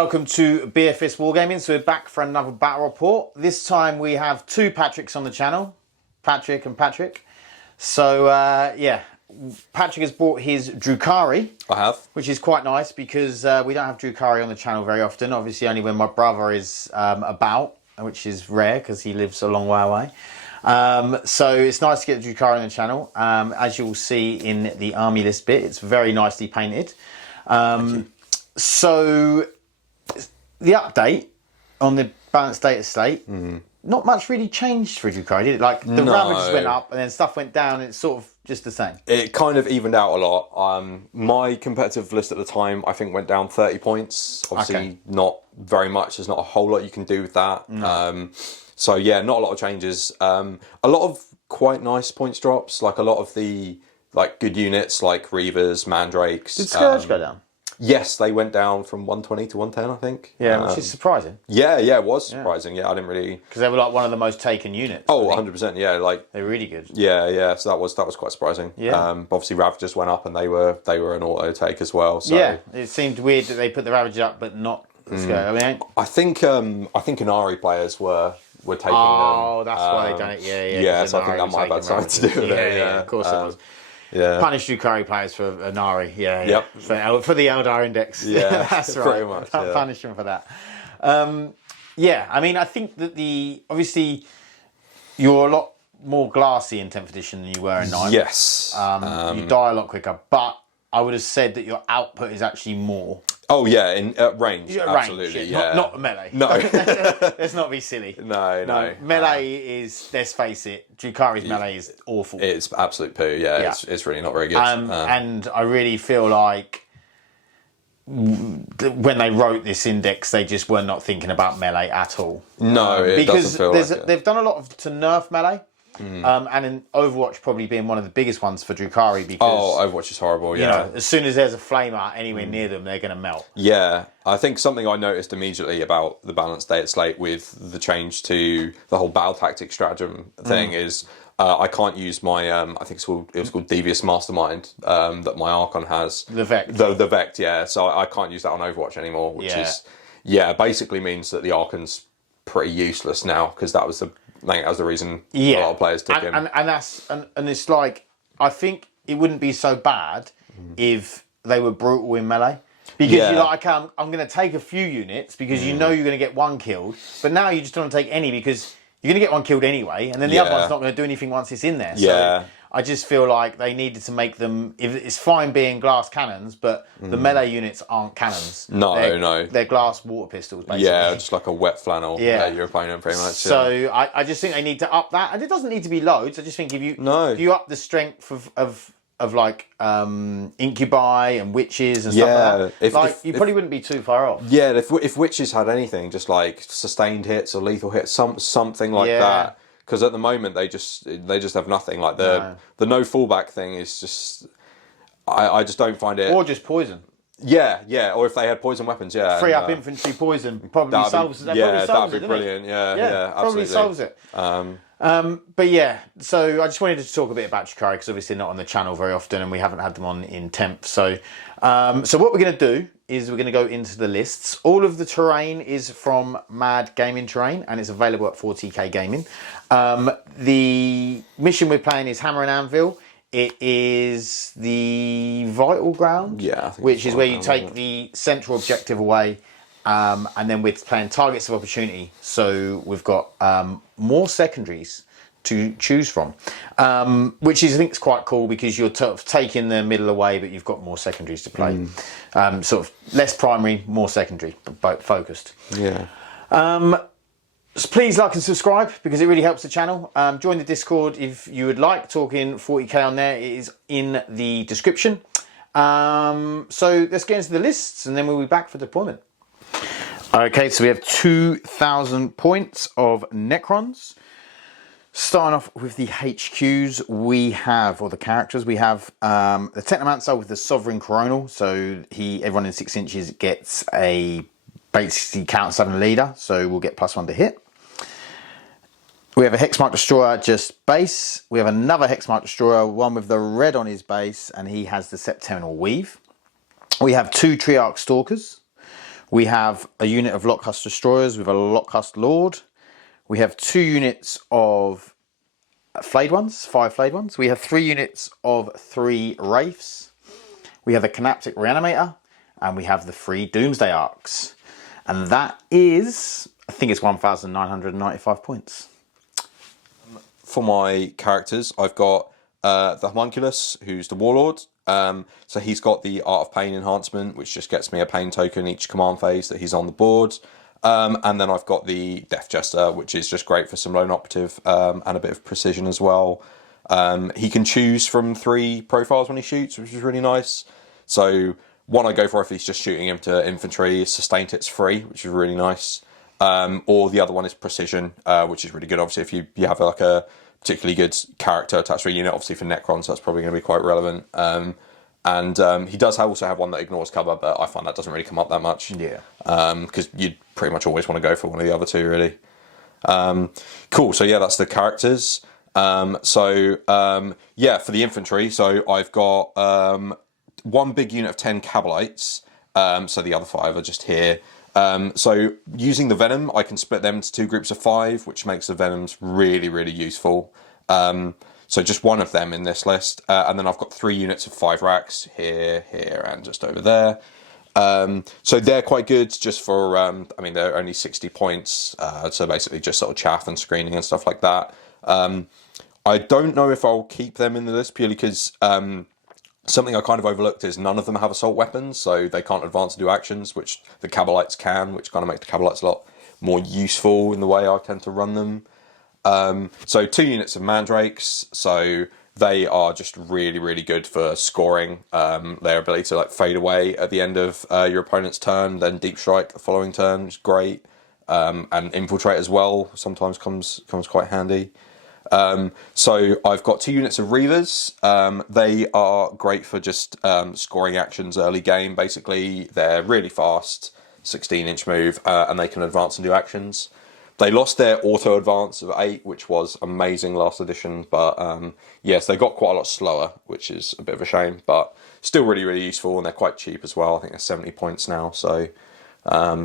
welcome to BFS Wargaming. So we're back for another battle report. This time we have two Patricks on the channel, Patrick and Patrick. So yeah, Patrick has brought his Drukhari. I have. Which is quite nice because we don't have Drukhari on the channel very often. Obviously only when my brother is about, which is rare because he lives a long way away. So it's nice to get the Drukhari on the channel. As you will see in the army list bit, it's very nicely painted. So the update on the balanced data slate, not much really changed for Drukhari, did it? Like the ravages went up and then stuff went down, and it's sort of just the same. It kind of evened out a lot. My competitive list at the time, I think, went down 30 points. Obviously, not very much. There's not a whole lot you can do with that. No. So yeah, not a lot of changes. A lot of quite nice points drops, like a lot of the good units like Reavers, Mandrakes. Did Scourge go down? Yes, they went down from 120 to 110, I think. Yeah, which is surprising. Yeah, it was surprising. Yeah, I didn't really... Because they were like one of the most taken units. Oh, 100%, yeah. They're really good. Yeah, so that was quite surprising. Yeah. Obviously, Ravagers went up and they were an auto take as well. So. Yeah, it seemed weird that they put the Ravagers up but not the Scourge. I mean, I think Inari players were taking them. Oh, that's why they done it. Yeah, so I think that might have had something to do with it. Yeah, of course it was. Yeah. Punish Drukhari players for Inari, Yep. For the Eldar Index. Yeah, that's right. Pretty much. Yeah. Punish them for that. Yeah, I mean, I think that obviously you're a lot more glassy in 10th edition than you were in 9th. Yes. You die a lot quicker, but I would have said that your output is actually more. Oh yeah, in range, absolutely. Yeah. Not melee. No. Let's not be silly. No. Melee is, let's face it, Drukhari's melee is awful. It's absolute poo, yeah. It's really not very good. And I really feel like when they wrote this index, they just were not thinking about melee at all. No, it doesn't feel like it. They've done a lot to nerf melee. And in Overwatch probably being one of the biggest ones for Drukhari because... Oh, Overwatch is horrible, you know, as soon as there's a flamer anywhere near them, they're going to melt. Yeah, I think something I noticed immediately about the balanced data slate with the change to the whole battle tactic stratagem thing is I can't use my, I think it was called Devious Mastermind that my Archon has. The Vect. The Vect, yeah. So I can't use that on Overwatch anymore, which basically means that the Archon's pretty useless now because that was the... I think that was the reason a lot of players took him. And it's like, I think it wouldn't be so bad if they were brutal in melee. Because you're like, okay, I'm going to take a few units because you know you're going to get one killed. But now you just don't take any because you're going to get one killed anyway. And then the other one's not going to do anything once it's in there. So I just feel like they needed to make them... It's fine being glass cannons, but the melee units aren't cannons. No. They're glass water pistols, basically. Yeah, just like a wet flannel. Yeah, your opponent, pretty much. So I just think they need to up that, and it doesn't need to be loads. I just think if you up the strength of like incubi and witches and stuff like that, you probably wouldn't be too far off. Yeah, if witches had anything, just like sustained hits or lethal hits, something like that. Because at the moment they just have nothing. Like the no fallback thing is just I just don't find it. Or just poison. Yeah. Or if they had poison weapons, free up infantry poison probably solves it. Yeah, that'd be brilliant. Yeah, probably solves it. But yeah, so I just wanted to talk a bit about Drukhari because obviously not on the channel very often, and we haven't had them on in 10th. So what we're going to do is we're going to go into the lists. All of the terrain is from Mad Gaming Terrain, and it's available at 40k Gaming. The mission we're playing is Hammer and Anvil. It is the Vital Ground, which is where you take the central objective away, and then we're playing Targets of Opportunity. So we've got more secondaries to choose from, which I think is quite cool because you're taking the middle away, but you've got more secondaries to play. Sort of less primary, more secondary, but focused. Yeah. So please like and subscribe because it really helps the channel. Join the Discord if you would like. Talking 40k on there, it is in the description. So let's get into the lists and then we'll be back for deployment. Okay, so we have 2,000 points of Necrons. Starting off with the HQs, we have, or the characters, we have the Technomancer with the Sovereign Coronal. So everyone in 6 inches gets a basically count 7 leader, so we'll get +1 to hit. We have a Hexmark Destroyer, just base. We have another Hexmark Destroyer, one with the red on his base, and he has the Sempiternal Weave. We have 2 Triarch Stalkers. We have a unit of Lokhust destroyers with a Lokhust Lord. We have 2 units of flayed ones, 5 flayed ones. We have 3 units of 3 Wraiths. We have a Canoptek Reanimator, and we have the 3 Doomsday Arcs. And that is, I think it's 1,995 points. For my characters, I've got the Homunculus, who's the Warlord. So he's got the Art of Pain enhancement, which just gets me a pain token each command phase that he's on the board. And then I've got the Death Jester, which is just great for some lone operative and a bit of precision as well. He can choose from 3 profiles when he shoots, which is really nice. So one I go for if he's just shooting him to infantry, sustained hits free, which is really nice. Or the other one is precision, which is really good. Obviously, if you have like a particularly good character attached to a unit, obviously for Necrons, that's probably going to be quite relevant. He does also have one that ignores cover, but I find that doesn't really come up that much. Yeah. Because you'd pretty much always want to go for one of the other 2, really. Cool, so yeah, that's the characters. Yeah, for the infantry, so I've got 1 big unit of 10 Cabalites, so the other 5 are just here. So using the Venom, I can split them into 2 groups of 5, which makes the Venoms really, really useful. So just 1 of them in this list. And then I've got 3 units of 5 racks here, here, and just over there. So they're quite good just for, I mean, they're only 60 points. So basically just sort of chaff and screening and stuff like that. I don't know if I'll keep them in the list purely because something I kind of overlooked is none of them have assault weapons, so they can't advance and do actions, which the Cabalites can, which kind of makes the Cabalites a lot more useful in the way I tend to run them. So 2 units of Mandrakes, so they are just really, really good for scoring. Their ability to like fade away at the end of your opponent's turn, then deep strike the following turn is great. And infiltrate as well sometimes comes quite handy. So I've got 2 units of Reavers. They are great for just scoring actions early game. Basically, they're really fast, 16-inch move, and they can advance and do actions. They lost their auto advance of 8, which was amazing last edition, but yes, they got quite a lot slower, which is a bit of a shame, but still really, really useful, and they're quite cheap as well. I think they're 70 points now, so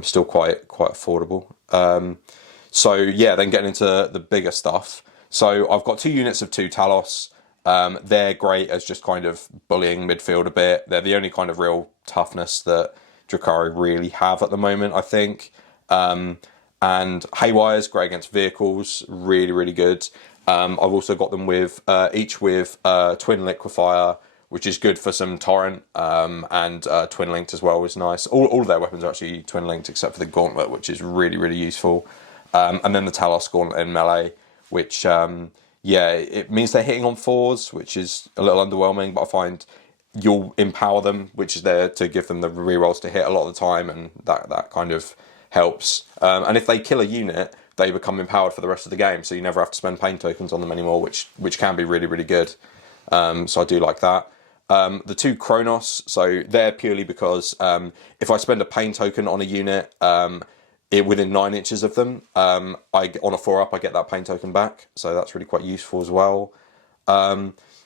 still quite affordable. So yeah, then getting into the bigger stuff. So I've got 2 units of 2 Talos. They're great as just kind of bullying midfield a bit. They're the only kind of real toughness that Drukhari really have at the moment, I think. And Haywire's great against vehicles, really, really good. I've also got them with each with Twin Liquefier, which is good for some Torrent, and Twin Linked as well is nice. All of their weapons are actually Twin Linked except for the Gauntlet, which is really, really useful. And then the Talos Gauntlet in melee, which, yeah, it means they're hitting on 4s, which is a little underwhelming, but I find you'll empower them, which is there to give them the rerolls to hit a lot of the time, and that kind of helps. And if they kill a unit, they become empowered for the rest of the game, so you never have to spend pain tokens on them anymore, which can be really, really good. So I do like that. The 2 Kronos, so they're purely because if I spend a pain token on a unit, within 9 inches of them, on a 4-up, I get that pain token back, so that's really quite useful as well.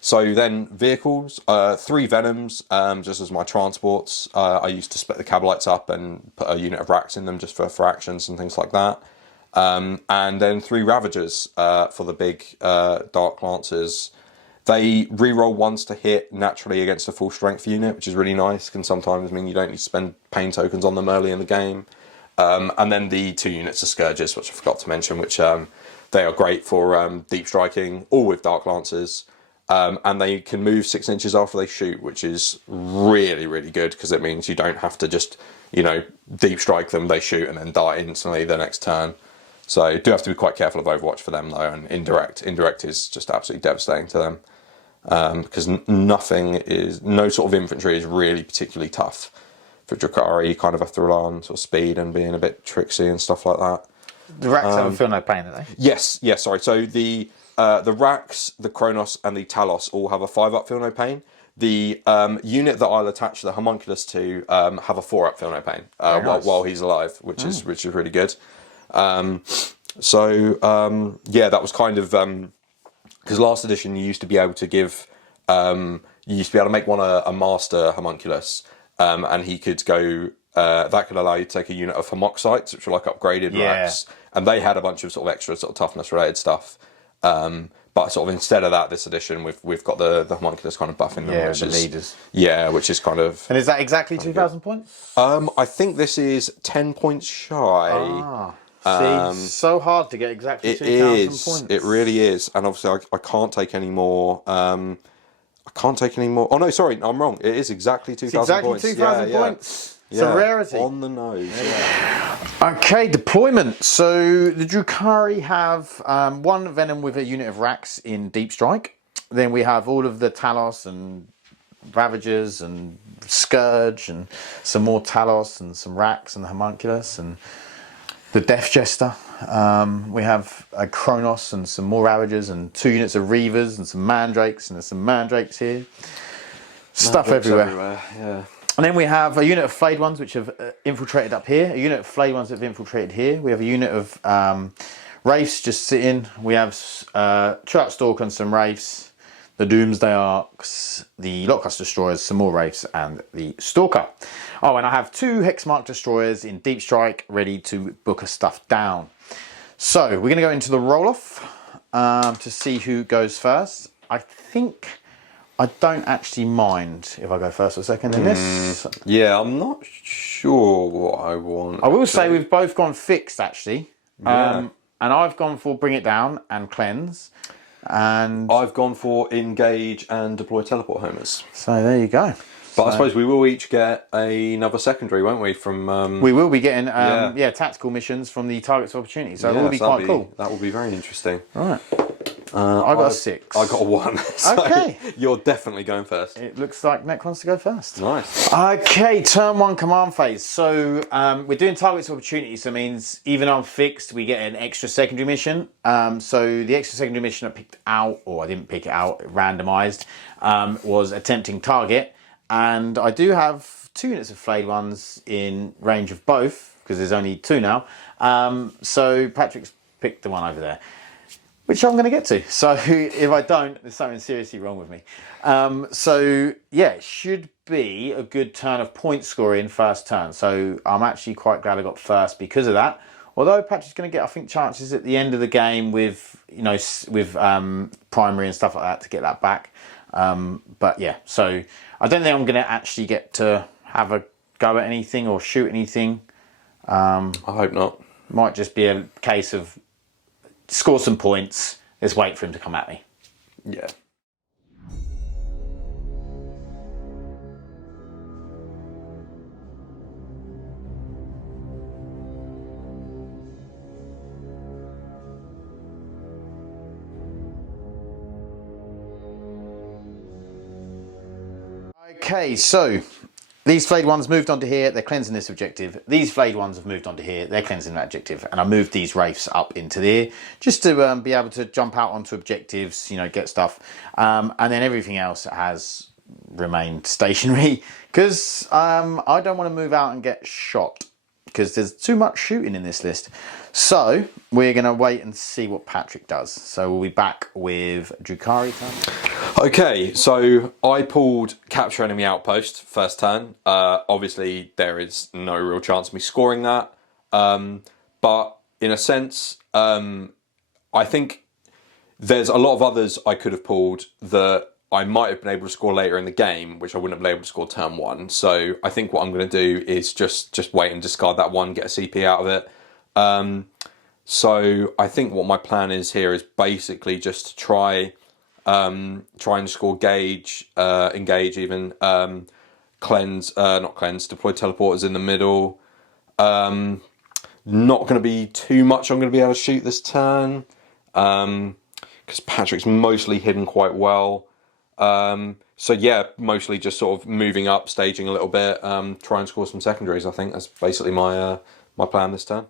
So then vehicles, 3 Venoms, just as my transports. I used to split the Cabalites up and put a unit of racks in them just for actions and things like that. And then 3 Ravagers for the big Dark Lancers. They reroll 1s to hit naturally against a full strength unit, which is really nice. Can sometimes mean you don't need to spend pain tokens on them early in the game. And then the 2 units of Scourges, which I forgot to mention, which they are great for deep striking, all with Dark Lancers. And they can move 6 inches after they shoot, which is really, really good, because it means you don't have to just, deep strike them, they shoot, and then die instantly the next turn. So you do have to be quite careful of Overwatch for them, though, and indirect. Indirect is just absolutely devastating to them. Because no sort of infantry is really particularly tough for Drukhari. You kind of have to rely on sort of speed and being a bit tricksy and stuff like that. The racks have a feel no pain, do they? Yes, sorry. So the racks, the Kronos, and the Talos all have a 5-up feel no pain. The unit that I'll attach the Homunculus to have a 4-up feel no pain while he's alive, which is really good. Yeah, that was kind of because last edition you used to be able to give you used to be able to make one a master Homunculus, and he could go that could allow you to take a unit of homoxites, which are like upgraded racks, and they had a bunch of sort of extra sort of toughness related stuff. But sort of instead of that, this edition we've got the homunculus kind of buffing them, which the is leaders. Yeah, which is kind of. And is that exactly 2,000 points? I think this is 10 points shy. See, so hard to get exactly 2,000 points. It really is, and obviously I can't take any more. I can't take any more. Oh no, sorry, I'm wrong. It is exactly 2,000 points. Exactly 2,000 points. It's a rarity. On the nose. Yeah. Okay, deployment. So the Drukhari have one Venom with a unit of racks in Deep Strike. Then we have all of the Talos and Ravagers and Scourge and some more Talos and some racks and the Homunculus and the Death Jester. We have a Kronos and some more Ravagers and 2 units of Reavers and some Mandrakes, and there's some Mandrakes here. Stuff everywhere. Yeah. And then we have a unit of Flayed Ones which have infiltrated up here, a unit of Flayed Ones that have infiltrated here. We have a unit of Wraiths just sitting. We have Trout Stalk and some Wraiths, the Doomsday Arcs, the Lokhust Destroyers, some more Wraiths, and the Stalker. Oh, and I have 2 Hexmark Destroyers in Deep Strike ready to book a stuff down. So we're going to go into the roll-off to see who goes first. I don't actually mind if I go first or second in this. Yeah, I'm not sure what I want. I will say we've both gone fixed actually. And I've gone for Bring It Down and Cleanse. And I've gone for Engage and Deploy Teleport Homers. So there you go. But I suppose we will each get another secondary, won't we? From we will be getting tactical missions from the Targets of Opportunity. So it will be quite cool. That will be very interesting. All right. I got a 6. I got a 1. So okay. You're definitely going first. It looks like Necrons to go first. Nice. Okay, turn 1 command phase. So we're doing Targets of Opportunity. So it means even though I'm fixed, we get an extra secondary mission. So the extra secondary mission I picked out, or I didn't pick it out, randomized, was Attempting Target. And I do have 2 units of Flayed Ones in range of both, because there's only 2 now. So Patrick's picked the one over there, which I'm going to get to. So if I don't, there's something seriously wrong with me. So yeah, it should be a good turn of point scoring first turn. So I'm actually quite glad I got first because of that. Although Patrick's going to get, I think, chances at the end of the game with, you know, with primary and stuff like that to get that back. But yeah, so I don't think I'm going to actually get to have a go at anything or shoot anything. I hope not. Might just be a case of score some points, let's wait for him to come at me. Yeah. Okay, so these Flayed Ones moved onto here, they're cleansing this objective. These Flayed Ones have moved onto here, they're cleansing that objective. And I moved these Wraiths up into there just to be able to jump out onto objectives, you know, get stuff. And then everything else has remained stationary because I don't want to move out and get shot because there's too much shooting in this list. So we're going to wait and see what Patrick does. So we'll be back with Drukhari turn. Okay, so I pulled Capture Enemy Outpost first turn. Obviously, there is no real chance of me scoring that. But in a sense, I think there's a lot of others I could have pulled that I might have been able to score later in the game, which I wouldn't have been able to score turn 1. So I think what I'm going to do is just wait and discard that one, get a CP out of it. So I think what my plan is here is basically just to try and score engage even, cleanse, not cleanse, deploy teleporters in the middle. Not going to be too much I'm going to be able to shoot this turn, because Patrick's mostly hidden quite well. So yeah, mostly just sort of moving up, staging a little bit, try and score some secondaries. I think that's basically my my plan this turn.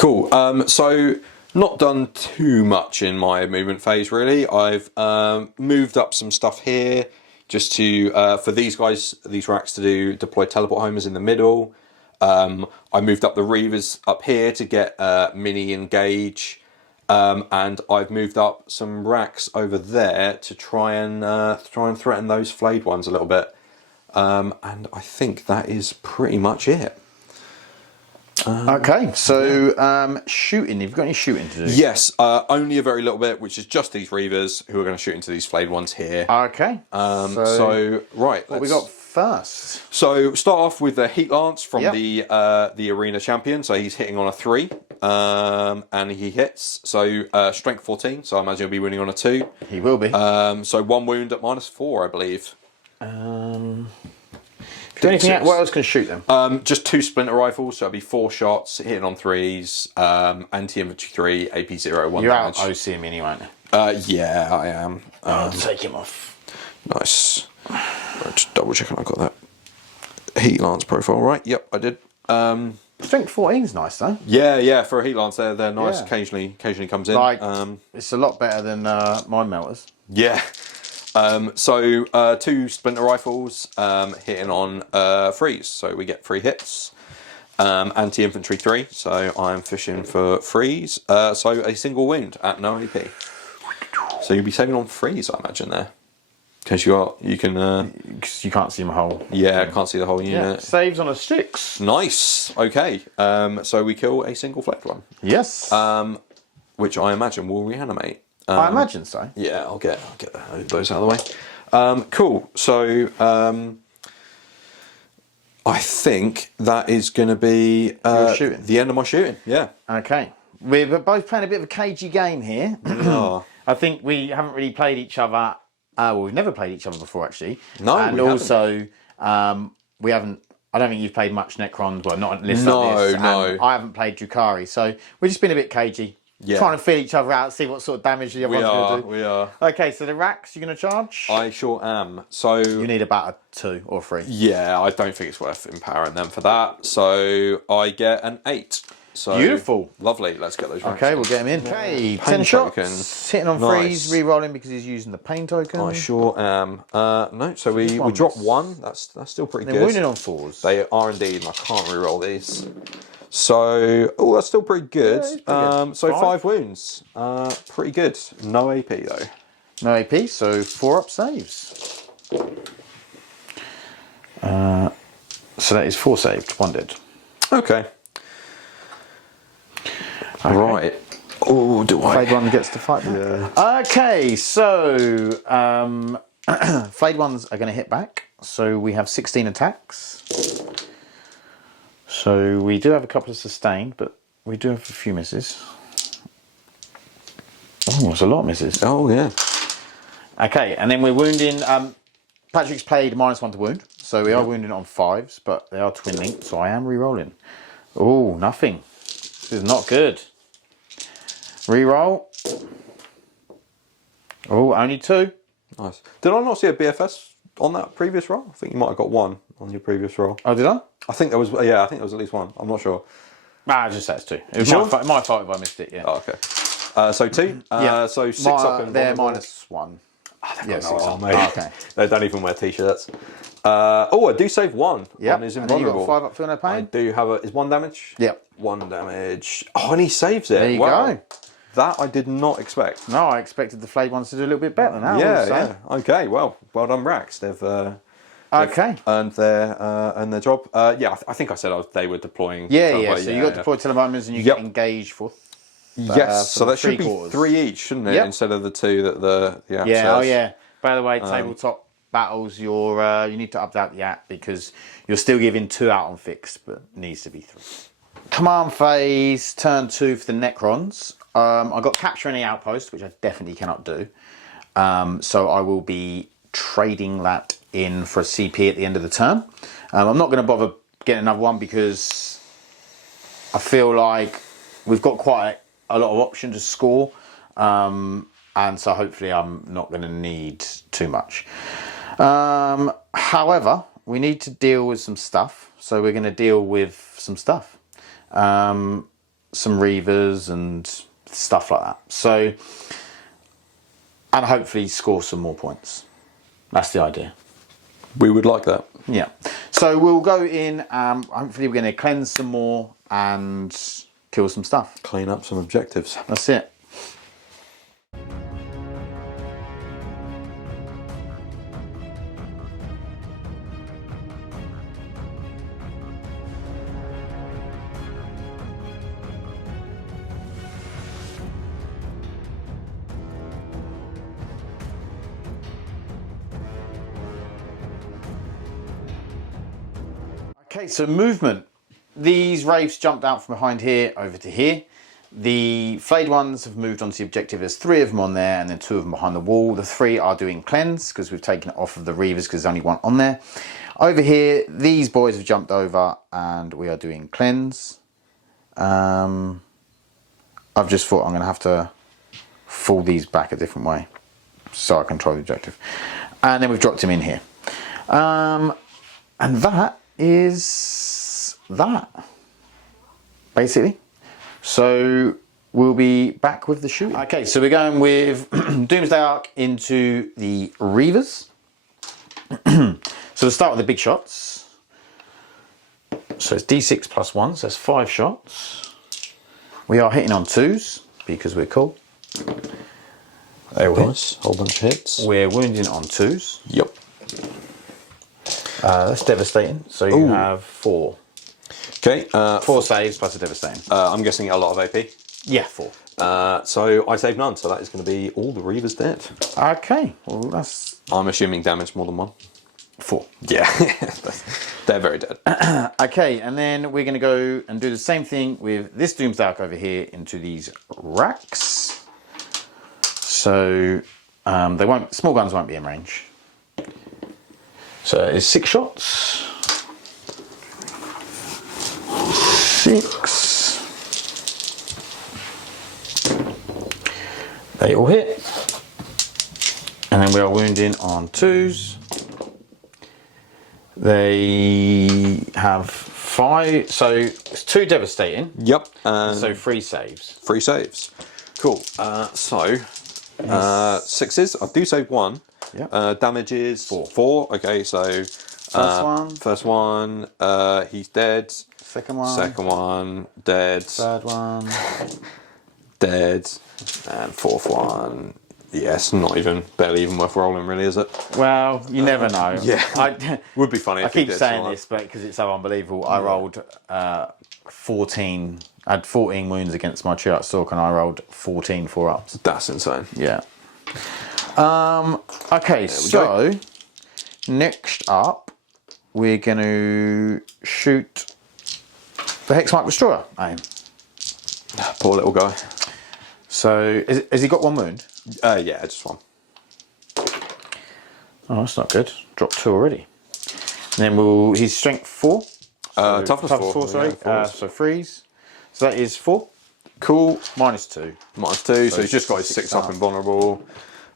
Cool. So not done too much in my movement phase really. I've moved up some stuff here just to for these guys, these racks to deploy teleport homers in the middle. I moved up the Reavers up here to get mini engage, and I've moved up some racks over there to try and threaten those flayed ones a little bit. And I think that is pretty much it. Okay, so shooting. Have you got any shooting to do? Yes, only a very little bit, which is just these Reavers who are going to shoot into these flayed ones here. Okay. So right, what we got first? So start off with the Heat Lance from the Arena Champion. So he's hitting on a 3, and he hits. So strength 14. So I imagine he'll be winning on a 2. He will be. So 1 wound at -4, I believe. Do anything else? What else can shoot them? Just 2 splinter rifles, so it'll be 4 shots, hitting on 3s, anti-infantry 3, AP 0, 1 You're damage. out OC mini, aren't you? Yeah, I am. I'll take him off. Nice. Right, just double checking I've got that Heat Lance profile right. Yep, I did. Strength 14's nice though. Yeah, for a Heat Lance, they're nice. Yeah. Occasionally comes in. Like, it's a lot better than Mind Melters. Yeah. So 2 splinter rifles hitting on 3s, so we get 3 hits. Anti-infantry 3, so I'm fishing for 3s. So a single wound at no AP. So you'll be saving on 3s, I imagine there, because you can. Because you can't see my whole. Yeah, can't see the whole unit. Yeah, saves on a 6. Nice. Okay. So we kill a single flecked one. Yes. Which I imagine will reanimate. I imagine so. Yeah, I'll get those out of the way. Cool. So I think that is going to be the end of my shooting. Yeah. Okay. We're both playing a bit of a cagey game here. I think we haven't really played each other. Well, we've never played each other before, actually. No, and we also we haven't. I don't think you've played much Necrons. Well, not on lists like this. No. I haven't played Drukhari, so we've just been a bit cagey. Yeah. Trying to feel each other out, see what sort of damage the other one's going to do. We are. Okay, so the racks you're going to charge? I sure am. So You need about a 2 or 3. yeah, I don't think it's worth empowering them for that. So I get an 8. So Beautiful. Lovely. Let's get those racks. Okay, we'll get him in. Okay, 10 Pain shots. tokens. Hitting on Nice. 3s, re-rolling because he's using the pain token. I sure am. No, so we drop 1. That's still pretty They're good. wounding on 4s. They are indeed, and I can't re-roll these. So, oh, that's still pretty good. Yeah, it's pretty good. So 5. 5 wounds. Pretty good. No AP though. No AP, so 4 up saves. So that is 4 saved, 1 dead. Okay. Right. Oh, do I? Flayed one gets to fight. Yeah. Okay, so Flayed ones are going to hit back. So we have 16 attacks. So we do have a couple of sustained, but we do have a few misses. Oh, there's a lot of misses. Oh, yeah. Okay, and then we're wounding. Patrick's played -1 to wound, so we are wounding on 5s, but they are twin linked, so I am re-rolling. Oh, nothing. This is not good. Re-roll. Oh, only 2. Nice. Did I not see a BFS on that previous roll? I think you might have got 1 on your previous roll. Oh, did I? I think there was. Yeah, I think there was at least 1. I'm not sure. Ah, just says 2. It was Sure? my fault if I missed it. Yeah. Oh, okay. So 2. Yeah. So 6 up and they're vulnerable. -1. Yeah, six up. mate. Oh, okay. They don't even wear t-shirts. Oh, I do save 1. Yeah. One is And then you got invulnerable. 5 up, feel no I pain. do have is 1 damage. Yep. 1 damage. Oh, and he saves it. There you Wow. go. That I did not expect. No, I expected the flayed ones to do a little bit better than that. Yeah. Okay. Well done, Rax. They've Okay. earned their job. Yeah, I think I said they were deploying. Yeah. So you got deployed telemomers and you get engaged for. Yes. So the that should be 3/4. 3 each, shouldn't it? Yep. Instead of the 2 that the app Yeah. says. Oh yeah. By the way, tabletop battles, you need to update the app because you're still giving 2 out on fixed, but it needs to be 3. Command phase, turn 2 for the Necrons. I got capture any outpost, which I definitely cannot do. So I will be trading that in for a CP at the end of the turn. I'm not going to bother getting another one because I feel like we've got quite a lot of options to score. And so hopefully I'm not going to need too much. However, we need to deal with some stuff. So we're going to deal with some stuff. some Reavers and stuff like that. So, and hopefully score some more points. That's the idea. We would like that. Yeah. So we'll go in, hopefully we're going to cleanse some more and kill some stuff. Clean up some objectives. That's it. Okay, so movement. These Wraiths jumped out from behind here over to here. The flayed ones have moved onto the objective. There's 3 of them on there and then 2 of them behind the wall. The 3 are doing cleanse because we've taken it off of the Reavers because there's only 1 on there. Over here, these boys have jumped over and we are doing cleanse. I've just thought I'm going to have to fall these back a different way so I control the objective. And then we've dropped him in here. And that is that, basically. So we'll be back with the shooting. Okay, so we're going with Doomsday Arc into the Reavers. So we'll start with the big shots. So it's D6 plus 1, so that's 5 shots. We are hitting on 2s because we're cool. They all Nice, whole bunch of hits. We're wounding on 2s. Yep. That's devastating. So you have 4. Okay. 4 saves plus a devastating. I'm guessing a lot of AP. Yeah, 4. So I saved none, so that is going to be all the Reavers dead. Okay, well that's I'm assuming damage more than 1. 4. Yeah, they're very dead. Okay, and then we're going to go and do the same thing with this Doomsday Arc over here into these racks. So they won't. Small guns won't be in range. So it's 6 shots. 6. They all hit. And then we are wounding on 2s. They have 5, so it's 2 devastating. Yep. So 3 saves. 3 saves. Cool. So 6s. I do save 1. Yep. Damage is 4. Okay, so first one, he's dead. Second one. Second one, dead. Third one. Dead. And 4th one. Yes, not even, barely even worth rolling, really, is it? Well, you never know. Yeah. Would be funny. I if he keep did saying something. this, but because it's so unbelievable, I rolled 14. I had 14 wounds against my Triarch Stalk, and I rolled 14 4-ups. That's insane. Yeah. Okay, so next up, we're going to shoot the Hexmark Destroyer. Poor little guy. So, has he got 1 wound? Yeah, just 1. Oh, that's not good. Dropped 2 already. And then he's strength 4. So Toughness 4. Sorry. Yeah, So freeze. So that is 4. Cool. -2. -2. So he's just got his 6 up invulnerable.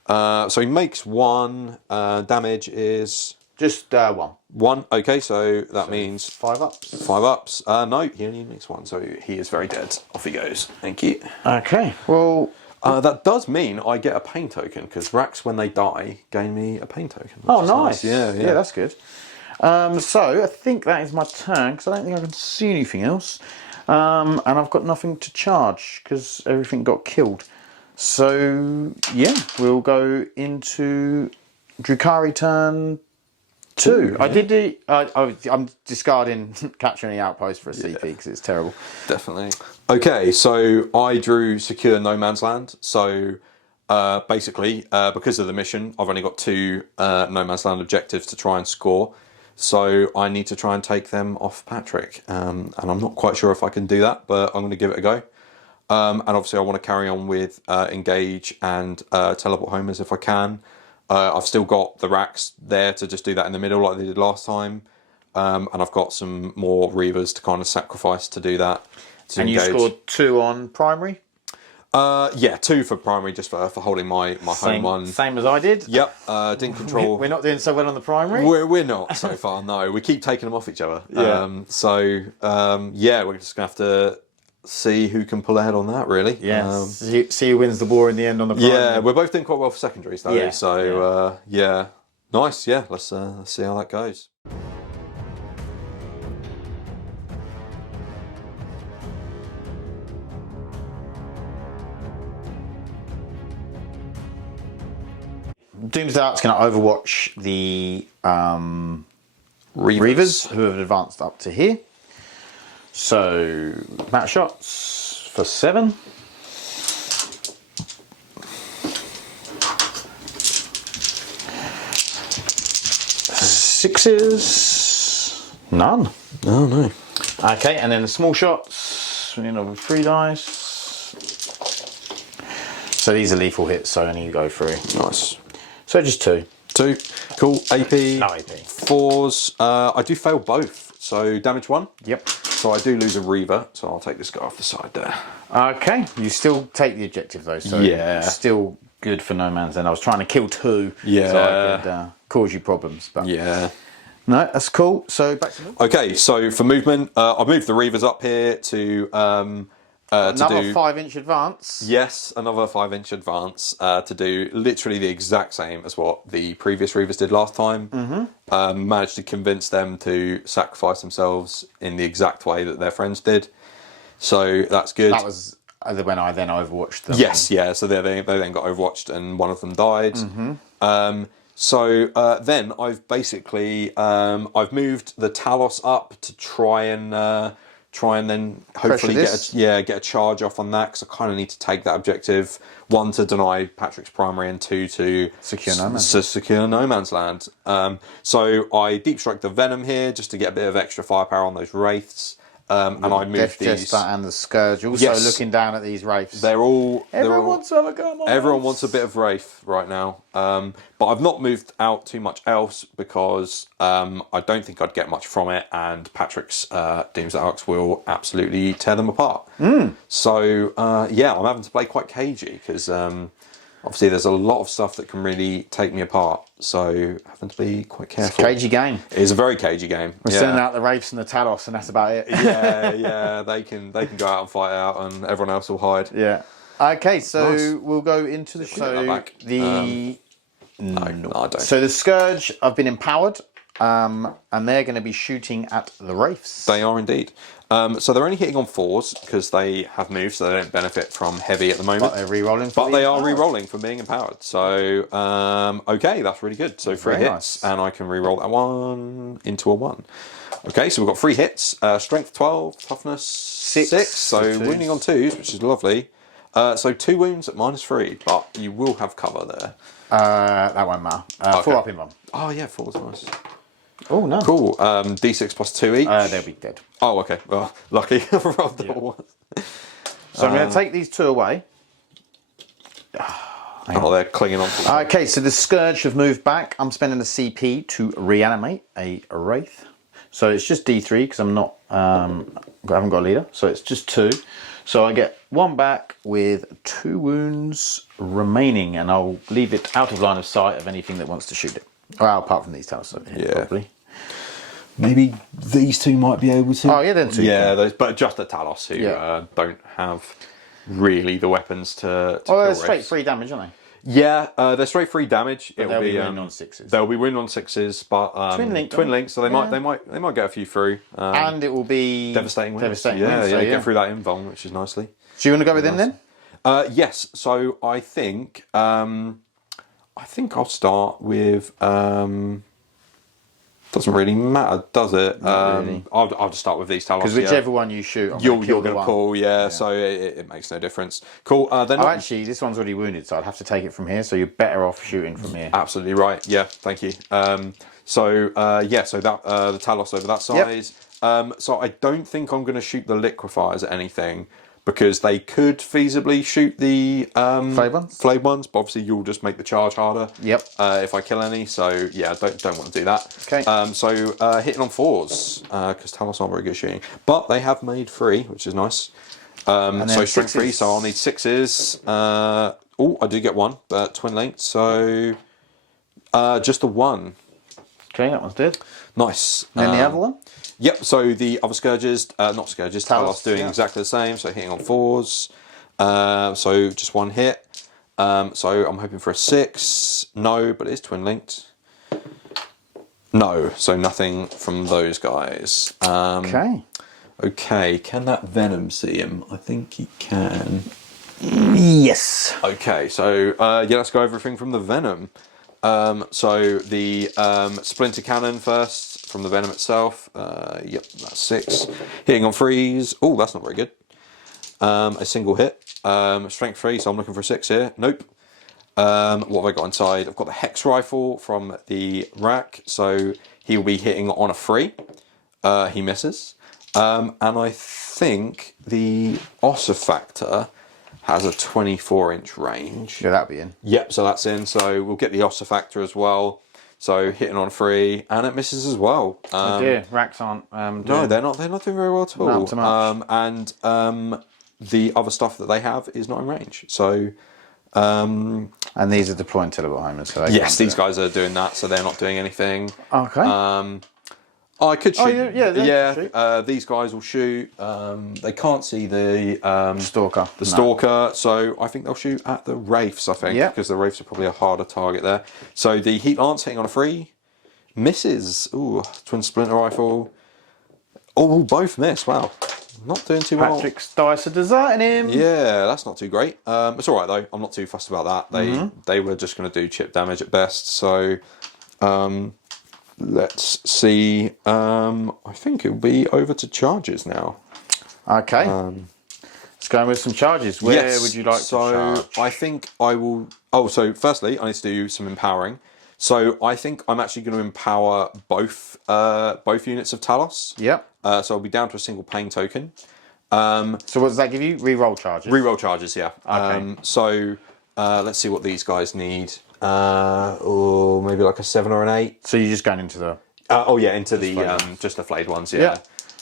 So he makes 1. Damage is Just 1. 1. Okay, so that means 5 ups. 5 ups. No, he only makes 1, so he is very dead. Off he goes. Thank you. Okay. Well, that does mean I get a pain token because racks, when they die, gain me a pain token. oh, nice. Yeah, that's good. So I think that is my turn because I don't think I can see anything else. And I've got nothing to charge because everything got killed. So yeah, we'll go into Drukhari turn 2. I did the. I'm discarding capturing the outpost for a CP because it's terrible. Definitely. Okay, so I drew secure no man's land. So basically, because of the mission, I've only got 2 no man's land objectives to try and score. So I need to try and take them off Patrick, and I'm not quite sure if I can do that, but I'm going to give it a go. And obviously, I want to carry on with engage and teleport homers if I can. I've still got the racks there to just do that in the middle like they did last time. And I've got some more Reavers to kind of sacrifice to do that. To and engage. you scored 2 on primary? Yeah, 2 for primary just for holding my home one. Same as I did? Yep, didn't control. We're not doing so well on the primary? We're not so far, no. We keep taking them off each other. Yeah. Yeah, we're just going to have to see who can pull ahead on that, really. Yeah, see who wins the war in the end on the primary. Yeah, we're both doing quite well for secondaries, though. Yeah. So, yeah. Nice, yeah. Let's see how that goes. Doomsday Ark's going to overwatch the Reavers, who have advanced up to here. So, match shots for 7. Sixes, none. Oh, no. Okay, and then the small shots, we need another 3 dice. So these are lethal hits, so I need to go through. Nice. So just 2. 2. Cool. AP. No AP. 4s. I do fail both. So damage 1. Yep. So I do lose a Reaver, so I'll take this guy off the side there. Okay, you still take the objective though, so yeah, still good for no man's end. I was trying to kill 2, yeah, so I could cause you problems. But yeah. No, that's cool. So back to me. Okay, so for movement, I've moved the Reavers up here to another do 5-inch advance. Yes, another 5-inch advance to do literally the exact same as what the previous Reavers did last time. Mm-hmm. Managed to convince them to sacrifice themselves in the exact way that their friends did. So that's good. That was when I then overwatched them. Yes, yeah. So they then got overwatched and one of them died. Mm-hmm. So then I've basically I've moved the Talos up to try and then hopefully get a charge off on that, because I kind of need to take that objective. 1 to deny Patrick's primary, and 2 to secure no man's land. So I deep strike the Venom here just to get a bit of extra firepower on those Wraiths. And I moved these. And the Scourge. Also looking down at these Wraiths. Everyone wants to have a go on Everyone wants a bit of Wraith right now. But I've not moved out too much else because I don't think I'd get much from it, and Patrick's Doomsday Arcs will absolutely tear them apart. So yeah, I'm having to play quite cagey because obviously there's a lot of stuff that can really take me apart. So having to be quite careful. It's a cagey game. It is a very cagey game. We're sending out the Wraiths and the Talos, and that's about it. Yeah, they can go out and fight out, and everyone else will hide. Yeah. Okay, so Nice. we'll go into the show. Back. The No, I don't. So the Scourge have been empowered, and they're going to be shooting at the Wraiths. They are indeed. So they're only hitting on 4s because they have moved, so they don't benefit from heavy at the moment. But they're re-rolling. But they are re-rolling from being empowered. So okay, that's really good. So 3 hits, nice. and I can re-roll that one into a 1. Okay, so we've got 3 hits. Strength 12, toughness 6. So wounding on 2s, which is lovely. So 2 wounds at -3, but you will have cover there. That won't matter. 4 up in 1. Oh yeah, 4's nice. Oh no. Cool. D6 plus 2 each. They'll be dead. Oh, okay. Well, lucky. I rolled double ones. So I'm going to take these 2 away. Oh, they're clinging on to it. Okay, so the Scourge have moved back. I'm spending the CP to reanimate a Wraith. So it's just D3 because I'm not, I haven't got a leader. So it's just 2. So I get 1 back with 2 wounds remaining, and I'll leave it out of line of sight of anything that wants to shoot it. Well, apart from these Talos over here, probably. Maybe these 2 might be able to. Oh yeah, then 2. Yeah, those, but just the Talos who don't have really the weapons to Oh, they're kill straight Wraiths. 3 damage, aren't they? Yeah, they're straight 3 damage. They'll be winning on 6s. They'll be winning on 6s, but twin link, so they might get a few through. And it will be devastating wins. Devastating yeah, wins, yeah, so get through that invuln, which is nicely. So you want to go with them then? Yes. So I think I'll start with. Doesn't really matter, does it? Really. I'll just start with these Talos. Because whichever one you shoot, you're going to pull, so it makes no difference. Cool. Then actually, this one's already wounded, so I'd have to take it from here. So you're better off shooting from here. Absolutely right. Yeah, thank you. So that the Talos over that size. Yep. So I don't think I'm going to shoot the liquefiers at anything, because they could feasibly shoot the flayed ones, but obviously you'll just make the charge harder. Yep. If I kill any, so yeah, don't want to do that. Okay. So hitting on 4s, because Talos aren't very good shooting, but they have made 3, which is nice. So strength 3, so I'll need 6s. Oh, I do get 1, but twin linked, so just the 1. Okay, that one's dead. Nice. And then the other one? Yep, so the other Scourges, not Scourges, Talos doing exactly the same, so hitting on 4s. So just one hit. So I'm hoping for a 6. No, but it is twin linked. No, so nothing from those guys. Okay. Okay, can that Venom see him? I think he can. Yes. Okay, so yeah, let's go over everything from the Venom. So the Splinter Cannon first from the Venom itself. Yep, that's 6. Hitting on 3s. Oh, that's not very good. A single hit. Strength 3, so I'm looking for a 6 here. Nope. What have I got inside? I've got the Hex Rifle from the rack, so he will be hitting on a 3. He misses. And I think the Ossifactor has a 24-inch range. Yeah, that'll be in. Yep, so that's in. So we'll get the Ossifactor as well. So hitting on 3, and it misses as well. Oh dear, racks aren't. No, they're not doing very well at all. Not so much. And the other stuff that they have is not in range. So. And these are deploying to the Warhammer, so Yes, these guys are doing that, so they're not doing anything. Okay. I could shoot. Oh, yeah. Shoot. These guys will shoot. They can't see the Stalker. The Stalker, so I think they'll shoot at the Wraiths. I think because the Wraiths are probably a harder target there. So the Heat Lance hitting on a 3, misses. Ooh, Twin Splinter Rifle. Oh, both miss. Wow, not doing too well. Patrick's dice are deserting him. Yeah, that's not too great. It's all right though. I'm not too fussed about that. They were just going to do chip damage at best. So. Let's see. I think it'll be over to charges now. Okay. Let's go with some charges. Where would you like to charge? I think I will. Oh, so firstly, I need to do some empowering. So I think I'm actually going to empower both units of Talos. Yep. So I'll be down to a single pain token. So what does that give you? Reroll charges. Reroll charges, yeah. Okay. So let's see what these guys need. Or maybe like a 7 or an 8. So you're just going into the... into the just the flayed ones, yeah.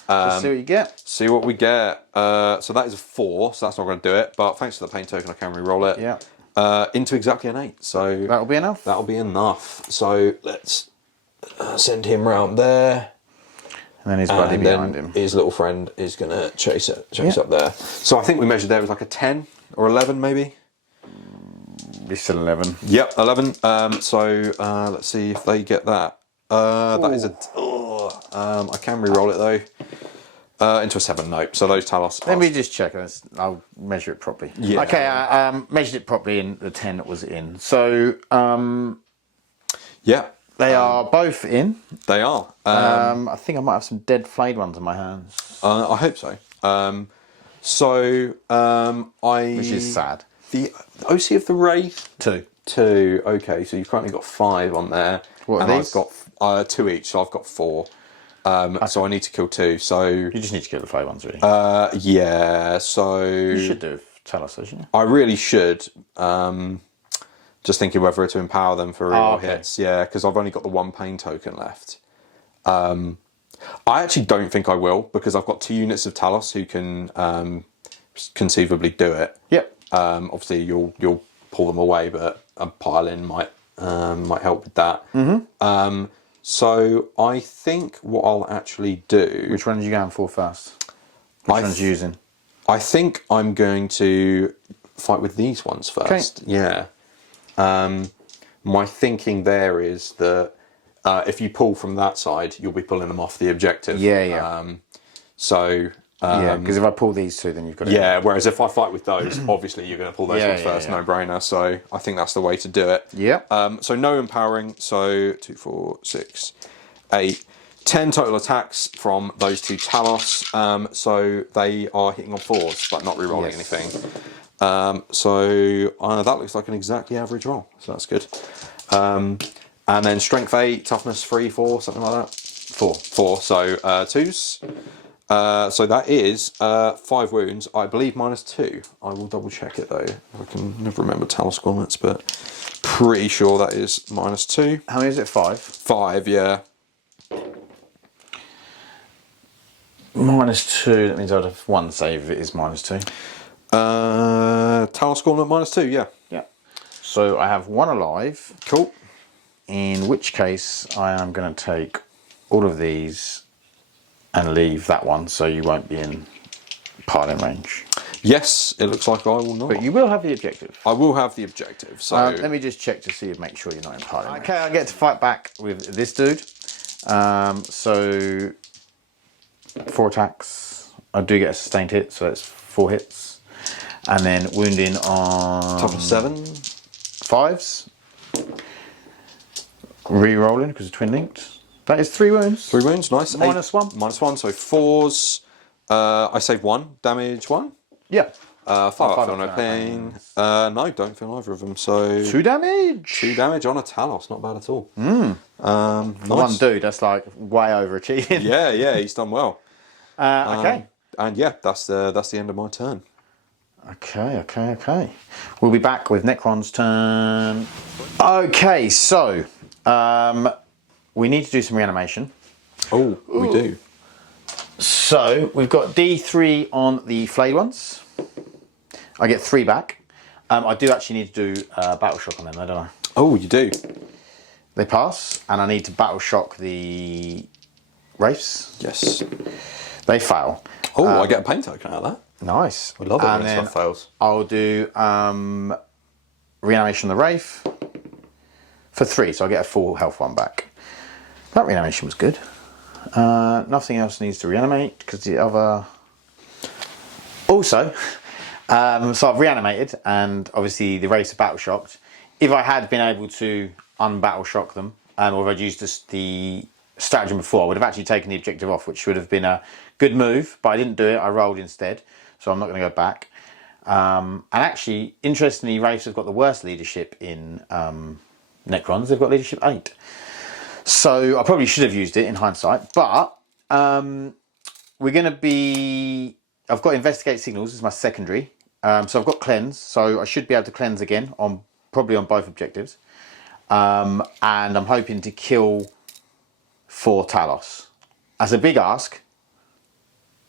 Let's see what you get. See what we get. So that is a 4, so that's not going to do it. But thanks to the pain token, I can re-roll it. Yeah. Into exactly an 8. So that'll be enough. That'll be enough. So let's send him round there. And then his buddy behind him. His little friend is going to chase up there. So I think we measured there was like a 10 or 11 maybe. It's still 11. Yep, 11. So let's see if they get that. That is a... I can re-roll it though. Into a 7, nope. So those Talos... Let me just check. I'll measure it properly. Yeah. Okay, I measured it properly in the 10 that was in. So... yeah. They are both in. They are. I think I might have some dead flayed ones in my hands. I hope so. Which is sad. The OC of the Wraith? 2. 2, okay, so you've currently got 5 on there. What are and these? I've got 2 each, so I've got 4. So I need to kill 2, so... You just need to kill the flayed ones, really. Yeah, so... You should do tell us, shouldn't you? I really should. Just thinking whether to empower them for reroll hits. Yeah, because I've only got the 1 pain token left. I actually don't think I will, because I've got 2 units of Talos who can conceivably do it. Yep. Obviously, you'll pull them away, but a pile-in might help with that. So I think what I'll actually do... Which one are you going for first? Which one's using? I think I'm going to fight with these ones first. Okay. Yeah. My thinking there is that if you pull from that side, you'll be pulling them off the objective. Yeah. Yeah, because if I pull these 2, then you've got to... Yeah, whereas if I fight with those, obviously you're going to pull those ones first, no-brainer. So I think that's the way to do it. Yeah. So no empowering. So 2, 4, 6, 8, 10 total attacks from those 2 Talos. So they are hitting on 4s, but not re-rolling anything. So that looks like an exactly average roll. So that's good. And then strength 8, toughness 3, 4, something like that. 4. So 2s. So that is 5 wounds, I believe -2. I will double check it though. I can never remember Talos gauntlets, but pretty sure that is -2. How many is it? 5? 5, yeah. -2, that means I'd have 1 save if it is -2. Talos gauntlet -2, yeah. Yeah. So I have 1 alive. Cool. in which case I am going to take all of these and leave that one so you won't be in piling range. Yes, it looks like I will not. But you will have the objective. I will have the objective, so... let me just check to see and make sure you're not in piling range. Okay, I get to fight back with this dude. So 4 attacks. I do get a sustained hit, so that's 4 hits. And then wounding on... Top of 7. 5s. Re-rolling because it's twin linked. That is 3 wounds. 3 wounds, nice. -1. -1, so 4s. I saved 1. Damage 1. Yeah. 5 I feel no pain. No, don't feel either of them. So 2 damage. 2 damage on a Talos, not bad at all. Nice. One dude, that's like way overachieving. Yeah, he's done well. Okay. And yeah, that's the end of my turn. Okay. We'll be back with Necron's turn. Okay, so we need to do some reanimation. Oh, we do. So we've got D3 on the flayed ones. I get 3 back. I do actually need to do battle shock on them, though, don't I? Oh, you do. They pass, and I need to battle shock the Wraiths. Yes. They fail. Oh, I get a pain token out of that. Nice. I love it when stuff fails. I'll do reanimation on the Wraith for 3, so I get a full health one back. That reanimation was good. Nothing else needs to reanimate because the other... Also, so I've reanimated and obviously the Wraiths are battle shocked. If I had been able to unbattle shock them, or if I'd used the stratagem before, I would have actually taken the objective off, which would have been a good move, but I didn't do it. I rolled instead, so I'm not going to go back. And actually, interestingly, Wraiths have got the worst leadership in Necrons. They've got leadership 8. So I probably should have used it in hindsight, but we're going to be... I've got investigate signals as my secondary. So I've got cleanse, so I should be able to cleanse again, probably on both objectives. And I'm hoping to kill 4 Talos. That's a big ask,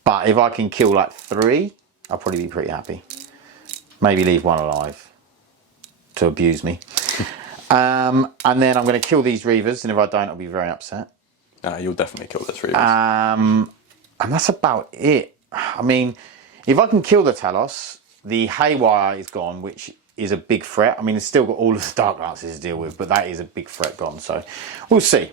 but if I can kill like 3, I'll probably be pretty happy. Maybe leave 1 alive to abuse me. And then I'm going to kill these Reavers, and if I don't, I'll be very upset. You'll definitely kill the 3 Reavers. And that's about it. I mean, if I can kill the Talos, the Haywire is gone, which is a big threat. I mean, it's still got all of the Dark Lances to deal with, but that is a big threat gone. So we'll see.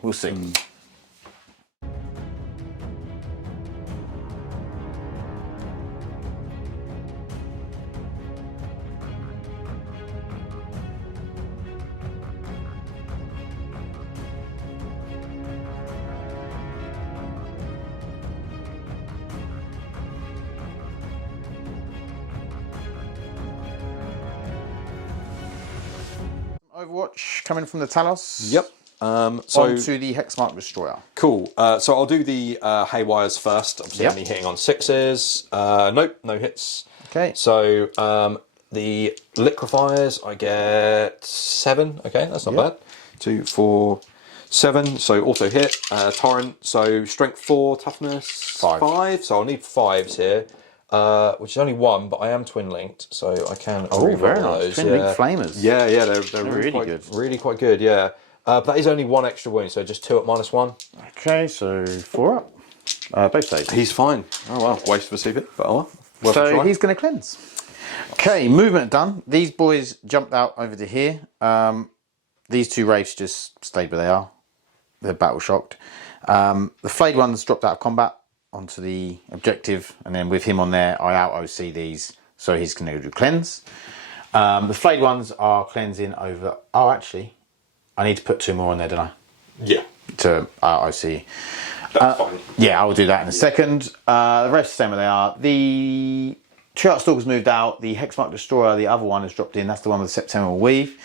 Overwatch coming from the Talos. Yep. So on to the Hexmark Destroyer. Cool. So I'll do the Haywires first. Obviously, only hitting on 6s. Nope, no hits. Okay. So the Liquefiers, I get 7. Okay, that's not bad. 2, 4, 7. So auto hit. Torrent. So strength 4, toughness 5. So I'll need 5s here. Which is only 1, but I am twin linked, so I can. Oh, very nice. Twin linked flamers. Yeah, they're really good. Really quite good. Yeah. But that is only 1 extra wound, so just 2 at -1. Okay, so 4 up. Both saves. He's fine. Oh well, waste of a secret, but oh well. So he's going to cleanse. Okay, movement done. These boys jumped out over to here. These 2 Wraiths just stayed where they are. They're battle shocked. The flayed ones dropped out of combat onto the objective, and then with him on there, I out OC these, so he's going to do cleanse. The flayed ones are cleansing over. Oh, actually, I need to put 2 more on there, don't I? Yeah. To OC. That's fine. Yeah, I'll do that in a second. The rest same where they are. The Triarch Stalker's moved out. The Hexmark Destroyer, the other one, has dropped in. That's the one with the Sempiternal weave.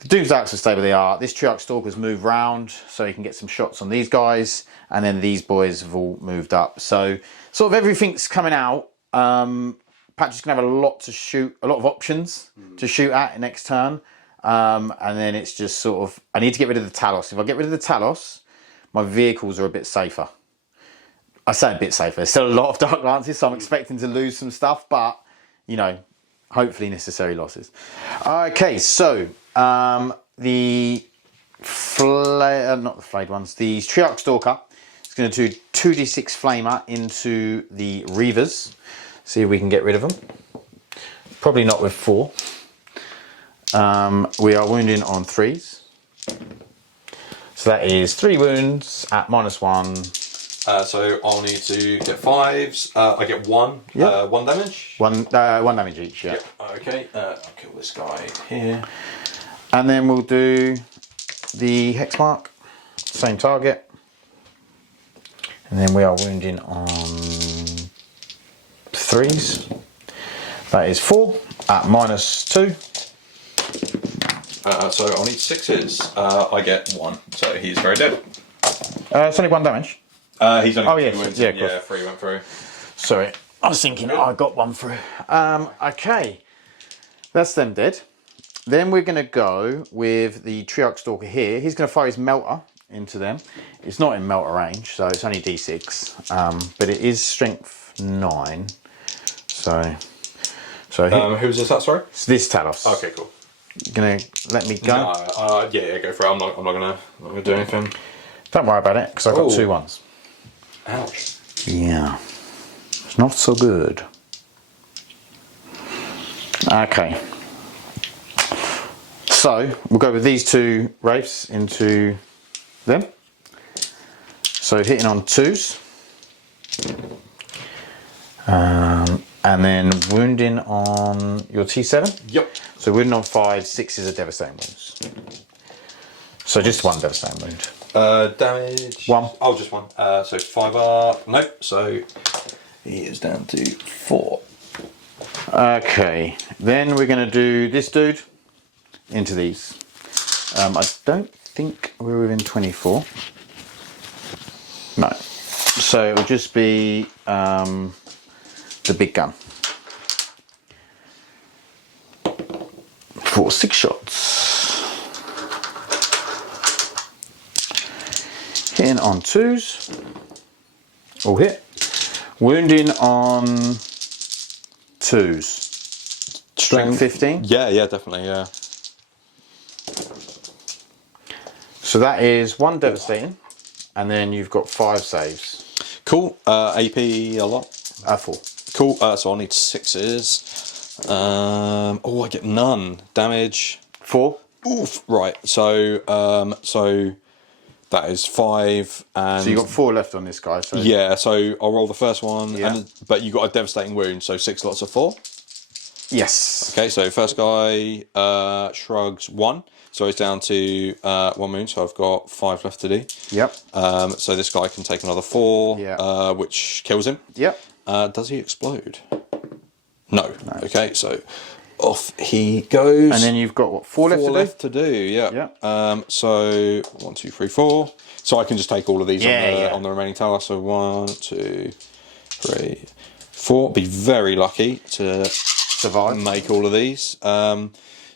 The Doomsdax will stay where they are. This Triarch Stalker's moved round, so you can get some shots on these guys. And then these boys have all moved up. So sort of everything's coming out. Patch is going to have a lot to shoot, a lot of options to shoot at next turn. And then it's just sort of, I need to get rid of the Talos. If I get rid of the Talos, my vehicles are a bit safer. I say a bit safer. There's still a lot of Dark Lances, so I'm expecting to lose some stuff, but, you know, hopefully necessary losses. Okay, so the not the flayed ones, the Triarch Stalker. It's going to do 2d6 flamer into the Reavers. See if we can get rid of them. Probably not with 4. We are wounding on 3s. So that is 3 wounds at -1. So I'll need to get 5s. I get 1. Yep. 1 damage. 1 damage each, yeah. Yep. Okay, I'll kill this guy here. And then we'll do the Hexmark, same target. And then we are wounding on 3s. That is 4 at -2. So I'll need 6s. I get 1, so he's very dead. It's only 1 damage. He's only 2 yes, wounds. yeah, of course. Yeah, 3 went through. Sorry, I was thinking I got 1 through. Okay, that's them dead. Then we're going to go with the Triarch Stalker here. He's going to fire his melter into them. It's not in melter range, so it's only d6, but it is strength 9. So Who's this? Sorry. it's this Talos. Okay, cool. You're gonna let me go? No, yeah, go for it. I'm not gonna do anything. Don't worry about it, because I've got 2 1s. Ouch. Yeah, it's not so good. Okay, so we'll go with these 2 Wraiths into them. So hitting on 2s. And then wounding on your T7? Yep. So wounding on 5, 6 is a devastating wounds. So just 1 devastating wound. Damage. 1. Oh, just 1. So 5 up. Nope. So he is down to 4. Okay, then we're going to do this dude into these. I don't think we're within 24. No. So it will just be the big gun. For 6 shots. Hitting on 2s. All hit. Wounding on 2s. Strength 15. Yeah, definitely, yeah. So that is 1 devastating, and then you've got 5 saves. Cool. AP a lot. 4. Cool. So I'll need 6s. Oh, I get none damage. 4. Oof. Right. So that is 5, and So you got 4 left on this guy. So yeah. So I'll roll the first one, Yeah. but you got a devastating wound. So 6 lots of 4. Yes. Okay. So first guy shrugs 1. So it's down to 1 wound. So I've got 5 left to do. Yep. So this guy can take another 4, Yeah. which kills him. Yep. Does he explode? No. Okay, so off he goes. And then you've got what, 4 left to do? left to do, yeah. So 1, 2, 3, 4. So I can just take all of these on the remaining tower. So 1, 2, 3, 4. Be very lucky to Survive. make all of these.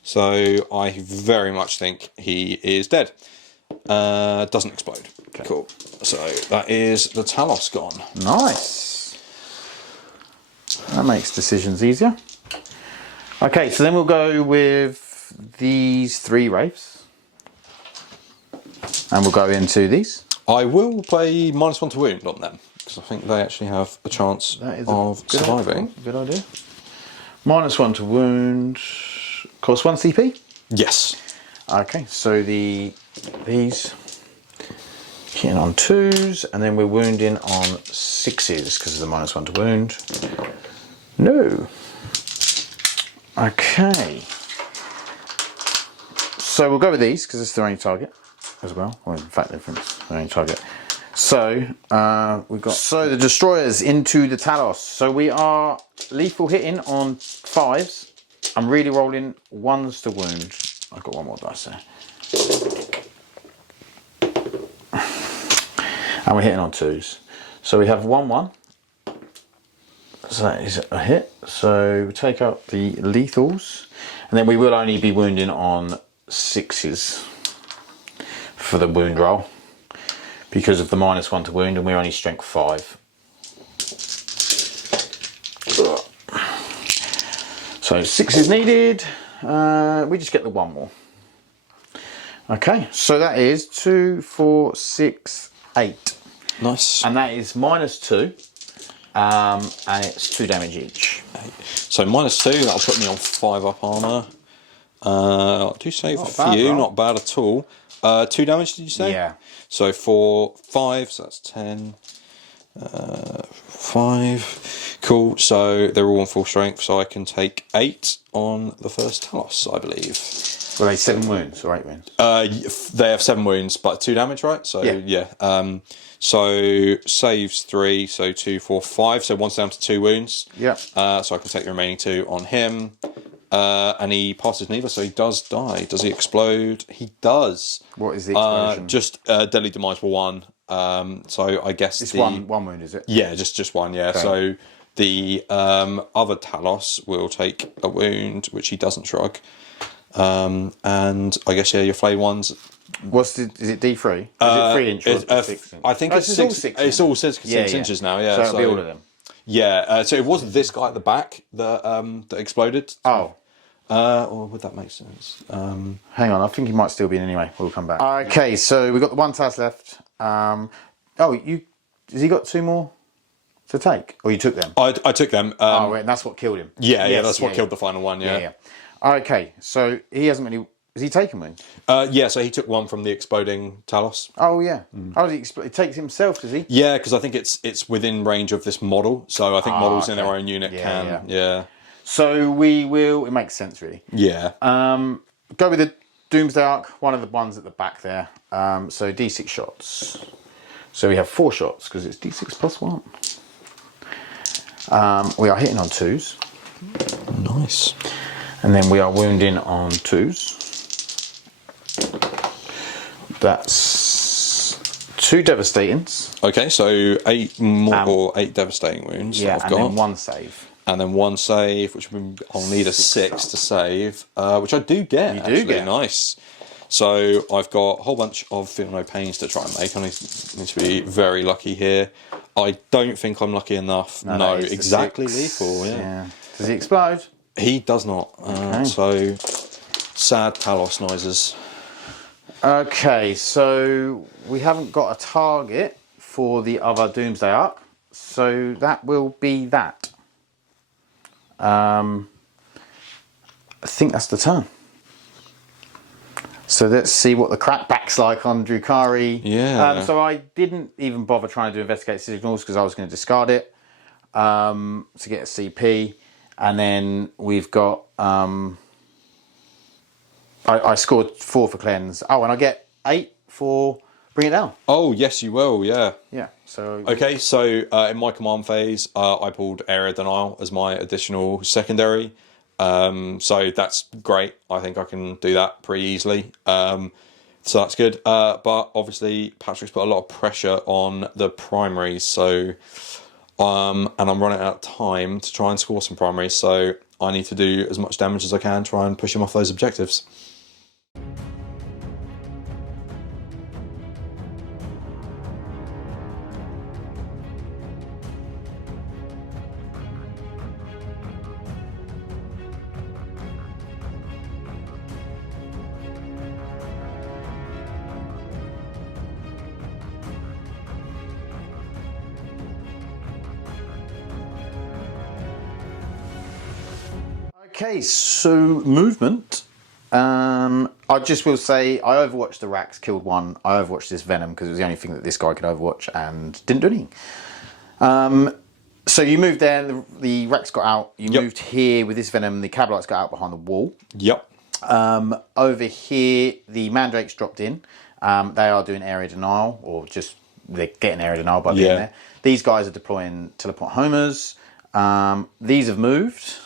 So I very much think he is dead. Doesn't explode. Okay. Cool. So that is the Talos gone. Nice. That makes decisions easier. Okay, so then we'll go with these 3 Wraiths. And we'll go into these. I will play -1 to wound on them, because I think they actually have a chance of surviving. Good idea. -1 to wound. Cost 1 CP? Yes. Okay, so these hitting on 2s, and then we're wounding on 6s because of the -1 to wound. No. Okay. So we'll go with these because it's their only target as well. Or in fact, their only target. So we've got the destroyers into the Talos. So we are lethal hitting on 5s. I'm really rolling 1s to wound. I've got 1 more dice there. And we're hitting on 2s. So we have 1-1. So that is a hit. So we take out the lethals. And then we will only be wounding on 6s for the wound roll, because of the -1 to wound, and we're only strength 5. So 6 is needed. We just get the 1 more. Okay, so that is 2, 4, 6, 8. Nice. And that is -2. And it's 2 damage each. So -2, that'll put me on 5 up armor. I do save a few, not bad at all. 2 damage, did you say? Yeah. So for 5, so that's 10. 5. Cool. So they're all on full strength, so I can take 8 on the first Talos, I believe. Were they 7 wounds or 8 wounds? They have 7 wounds, but 2 damage, right? So yeah. So saves 3, so 2, 4, 5. So one's down to 2 wounds. Yeah. So I can take the remaining 2 on him. And he passes neither, so he does die. Does he explode? He does. What is the explosion? Just deadly demise for 1. So I guess it's one wound, is it? Yeah, just 1. Yeah. Okay. So the other Talos will take a wound, which he doesn't shrug. And I guess your flayed ones. Is it D3? Is it 3 inch or 6 inch? I think it's 6. It's all 6 inches now. Yeah. So it'll be all of them. Yeah. So it was this guy at the back that exploded. Oh. Or would that make sense? Hang on, I think he might still be in anyway. We'll come back. Okay, so we've got the 1 task left. Has he got 2 more to take? Or you took them? I took them. Right, and that's what killed him. Yeah, that's what killed the final one. Yeah. Okay, so he hasn't really. Has he taken one? So he took 1 from the exploding Talos. Oh yeah. How does he He takes himself, does he? Yeah, because I think it's within range of this model. So I think models in their own unit can. Yeah. So we will. It makes sense, really. Yeah. Go with the Doomsday Arc. One of the ones at the back there. So D6 shots. So we have 4 shots because it's D6 plus 1. We are hitting on 2s. Nice. And then we are wounding on 2s. That's 2 devastatings. Okay, so 8 more or 8 devastating wounds. Yeah, that I've got. then 1 save. And then 1 save, which I'll need a 6 to save, which I do get. You do get. Nice. So I've got a whole bunch of Feel No Pains to try and make. I need to be very lucky here. I don't think I'm lucky enough. No, exactly lethal. Yeah. Does he explode? He does not. So sad Talos noises. Okay, so we haven't got a target for the other Doomsday Arc, so that will be that. I think that's the turn. So let's see what the crackback's like on Drukhari. Yeah. So I didn't even bother trying to investigate signals because I was going to discard it to get a CP. And then we've got... I scored 4 for cleanse. Oh, and I get 8 for bring it down. Oh, yes, you will, yeah. Yeah, so... Okay, so in my command phase, I pulled Area Denial as my additional secondary. So that's great. I think I can do that pretty easily. So that's good. But obviously, Patrick's put a lot of pressure on the primaries. So, and I'm running out of time to try and score some primaries. So I need to do as much damage as I can, try and push him off those objectives. Okay, so movement. I just will say I overwatched the Rax, killed 1. I overwatched this Venom because it was the only thing that this guy could overwatch and didn't do anything. So you moved there, the Rax got out. You moved here with this Venom. The Cabalites got out behind the wall. Yep. Over here, the Mandrakes dropped in. They are doing area denial, or just they're getting area denial by being there. These guys are deploying teleport homers. These have moved.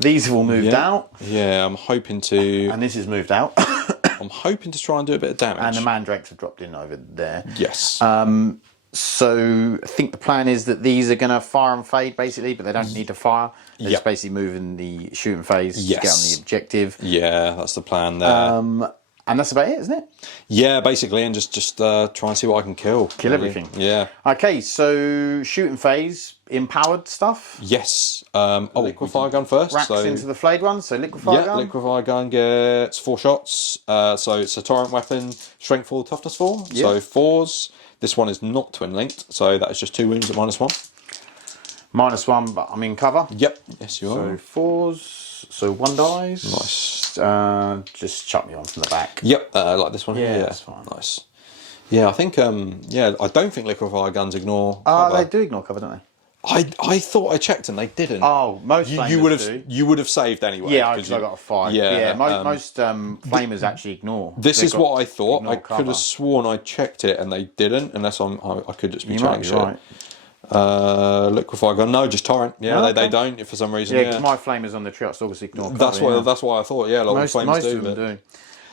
These have all moved out. Yeah, I'm hoping to... And this is moved out. I'm hoping to try and do a bit of damage. And the Mandrakes have dropped in over there. Yes. So I think the plan is that these are going to fire and fade, basically, but they don't need to fire. They're just basically moving the shooting phase to get on the objective. Yeah, that's the plan there. And that's about it, isn't it? Yeah, basically, and just try and see what I can kill. Kill everything. Yeah. Okay, so shooting phase empowered stuff. Yes. Liquefire gun first. Racks into the flayed one, so liquefire gun. Liquefire gun gets 4 shots. So it's a torrent weapon, strength 4, toughness 4. So 4s. This one is not twin linked, so that is just 2 wounds at -1. -1, but I'm in cover. Yep. Yes, you are. So 4s. So 1 dies. Nice. Just chuck me on from the back. Yep. Like this one. Yeah, here. that's fine. Nice. Yeah, I think. I don't think liquefire guns ignore. They do ignore cover, don't they? I thought I checked and they didn't. Oh, most flamers do. You would have saved anyway. Yeah, because I got a 5. Yeah, most flamers actually ignore. This is what I thought. I could have sworn I checked it and they didn't, unless I could just be chatting shit. Right. Liquefire gun, no, just torrent. Yeah, they don't for some reason. Yeah, because my flamers on the trios obviously ignore cover. That's why I thought. Yeah, a lot of flamers most do. Of them do.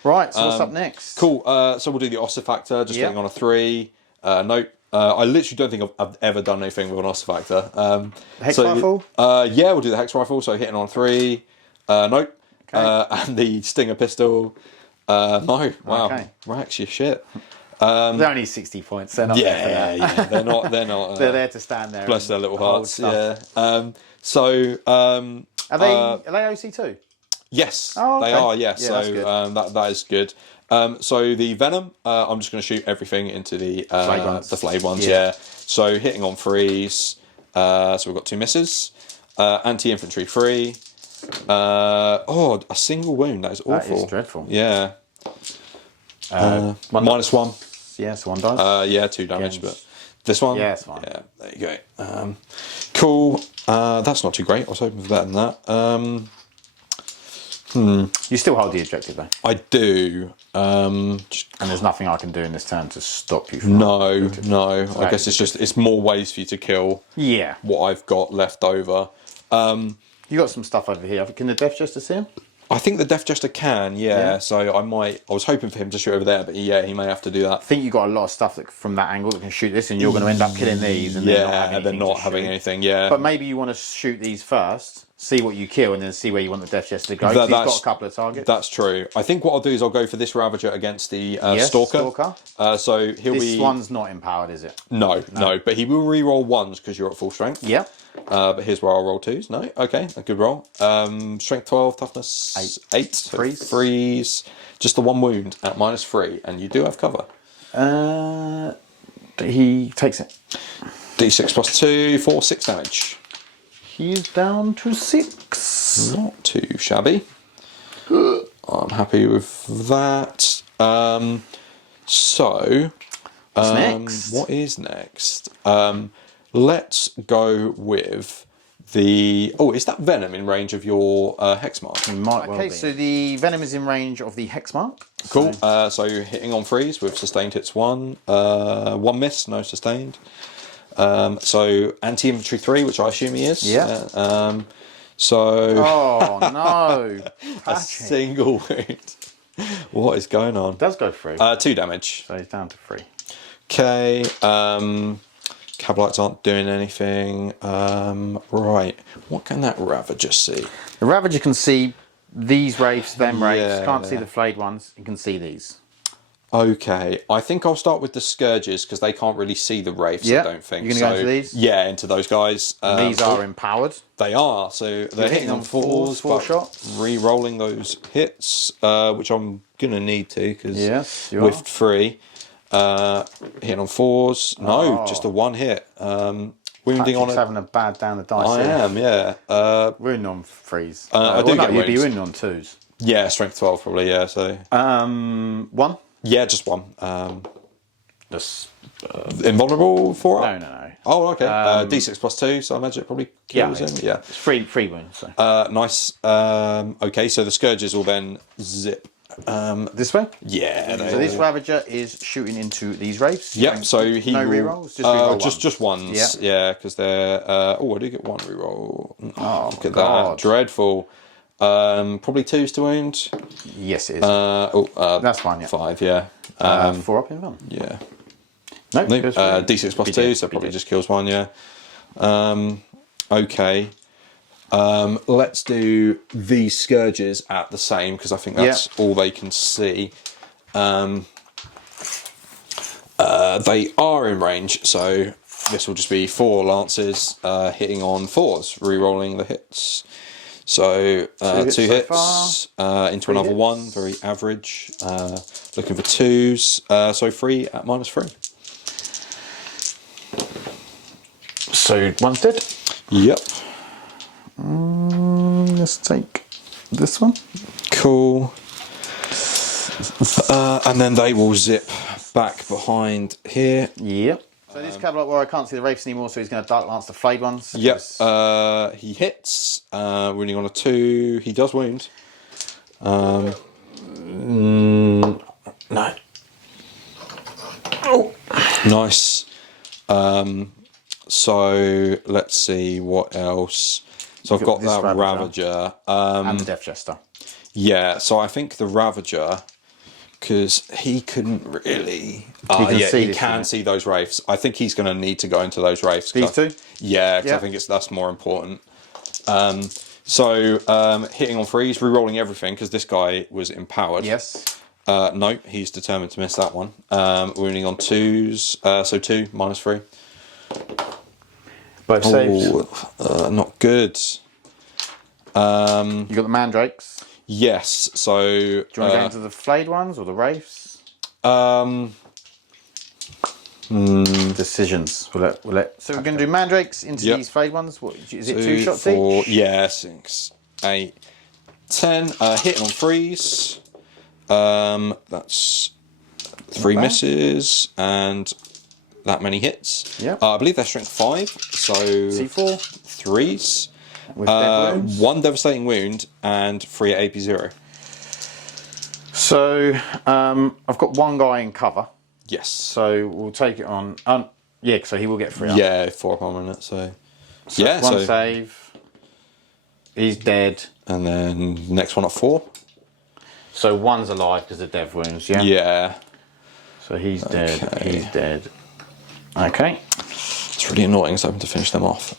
Right, so what's up next? Cool. So we'll do the Ossifactor, just getting on a 3. Nope. I literally don't think I've ever done anything with an Ossifactor. Hex rifle? Yeah, we'll do the Hex rifle. So hitting on 3. Nope. Okay. And the Stinger pistol. No. Wow. Okay. Racks your shit. They're only 60 points. They're not there for that. Yeah. They're not. They're there to stand there. Bless their little hearts. Yeah. Are they OC2? Yes, okay. they are. Yes, yeah, so that is good. So the Venom, I'm just going to shoot everything into the flayed ones. Yeah. So hitting on 3s. So we've got 2 misses. Anti-infantry 3. A single wound. That is awful. That is dreadful. Yeah. -1. Yes, 1 dice. 2 damage, but this one. Yeah, it's fine. Yeah, there you go. Cool. That's not too great. I was hoping for better than that. You still hold the objective though. I do. And there's nothing I can do in this turn to stop you from No. I guess it's more ways for you to kill what I've got left over. You got some stuff over here. Can the Death Jester see him? I think the Death Jester can, so I was hoping for him to shoot over there, but he may have to do that. I think you got a lot of stuff from that angle that can shoot this, and you're going to end up killing these, and they're not having anything. Yeah, but maybe you want to shoot these first, see what you kill, and then see where you want the Death Jester to go. He's got a couple of targets. That's true. I think what I'll do is I'll go for this Ravager against the Stalker. So this one's not empowered, is it? No, but he will re-roll 1s because you're at full strength. Yep. But here's where I'll roll 2s. No, okay, a good roll. Strength 12, toughness 8. So freeze. Just the 1 wound at -3, and you do have cover. He takes it. D6 plus 2 for 6 damage. He's down to 6. Not too shabby. I'm happy with that. What's next? What is next? Let's go with the... Oh, is that Venom in range of your Hexmark? It might well be. So the Venom is in range of the Hexmark. Cool. So you're hitting on 3s with sustained hits 1. 1 miss, no sustained. So anti-infantry 3, which I assume he is. Yeah. Oh, no. A single wound. What is going on? It does go through. 2 damage. So he's down to 3. Okay. Cabalites aren't doing anything. Right. What can that Ravager see? The Ravager can see these Wraiths, them Wraiths. Can't see the flayed ones. You can see these. Okay. I think I'll start with the Scourges because they can't really see the Wraiths, I don't think. You're going to go into these? Yeah, into those guys. These are empowered. They are. So they're hitting on 4s, 4 shots. Re-rolling those hits, which I'm going to need to because with 3. Hitting on 4s. No, just a 1 hit. Wounding on it. Having a bad down the dice. I am, yeah. Wounding on 3s. I do get you'd be wounding on 2s. Yeah, strength 12 probably. Yeah. So 1. Yeah, just 1. Invulnerable 4? No. Oh, okay. D6 plus 2, so I imagine it probably kills him. Yeah. It's 3 wounds. So. Nice. Okay, so the Scourges will then zip. This way? Yeah. So this Ravager is shooting into these Wraiths. Yep, so he no rerolls? Just reroll just ones. Yep. Yeah, because they're... I do get 1 reroll. Look at God. that. Dreadful. Probably 2s to wound. Yes, it is. That's fine, yeah. 5, yeah. 4 up in 1. Yeah. Nope. D6 plus 2, so probably just kills 1, yeah. Okay. Let's do these Scourges at the same, because I think that's all they can see. They are in range, so this will just be 4 lances hitting on 4s, re-rolling the hits. So 2 hits into another 1, very average. Looking for 2s, so 3 at -3. So 1's dead. Yep. Let's take this one. Cool. And then they will zip back behind here. Yep. So this cavalry where I can't see the Wraiths anymore, so he's going to Dark Lance the Flayed ones. Yep. He hits, wounding on a 2. He does wound. No. Oh. Nice. So let's see what else. So I've got that Ravager. And the Death Jester. Yeah, so I think the Ravager, because he couldn't really... he can see those Wraiths. I think he's going to need to go into those Wraiths. These two? Yeah, because I think that's more important. So hitting on 3s, re-rolling everything, because this guy was empowered. Yes. No, he's determined to miss that one. Wounding on 2s, so 2, -3. Both saves. Not good. You got the Mandrakes. Yes, so... Do you want to go into the Flayed ones or the Wraiths? Decisions. We'll let. So we're going to do Mandrakes into these Flayed ones. What is it? 2 shots each? Yeah, 6, 8, 10. Hitting on 3s. That's 3 misses and that many hits. Yeah. I believe they're strength 5. So C4. 3s. With dead wounds. 1 devastating wound and 3 at AP0. So I've got 1 guy in cover. Yes. So we'll take it on. Yeah, so he will get 3 up. Yeah, 4 up on it. So yeah, 1 save. He's dead. And then the next one at 4. So 1's alive because of dev wounds. Yeah. Yeah. So he's dead. He's dead. Okay. It's really annoying, so I'm having to finish them off.